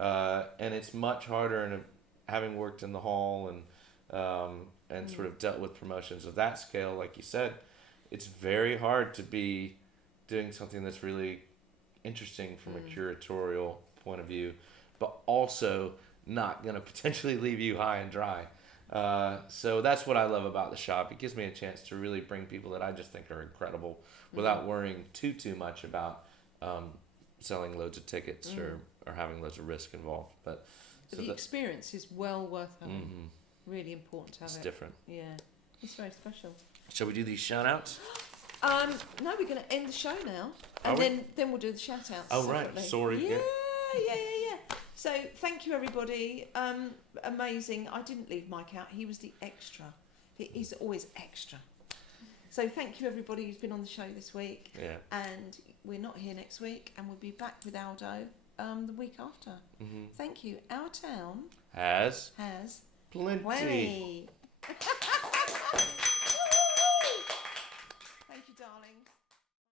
And it's much harder, and having worked in the hall and sort of dealt with promotions of that scale, like you said, it's very hard to be doing something that's really interesting from a curatorial point of view, but also not going to potentially leave you high and dry. So that's what I love about the shop. It gives me a chance to really bring people that I just think are incredible without worrying too much about selling loads of tickets or having loads of risk involved. But so the experience is well worth having. Really important to have it's it. different. Yeah, it's very special. Shall we do these shout outs? No, we're going to end the show now, and then we'll do the shout outs. Oh right, sorry. Yeah. So thank you everybody. Amazing. I didn't leave Mike out. He was the extra. He's always extra. So thank you everybody who's been on the show this week. Yeah. And we're not here next week, and we'll be back with Aldo the week after. Thank you. Our town has has plenty.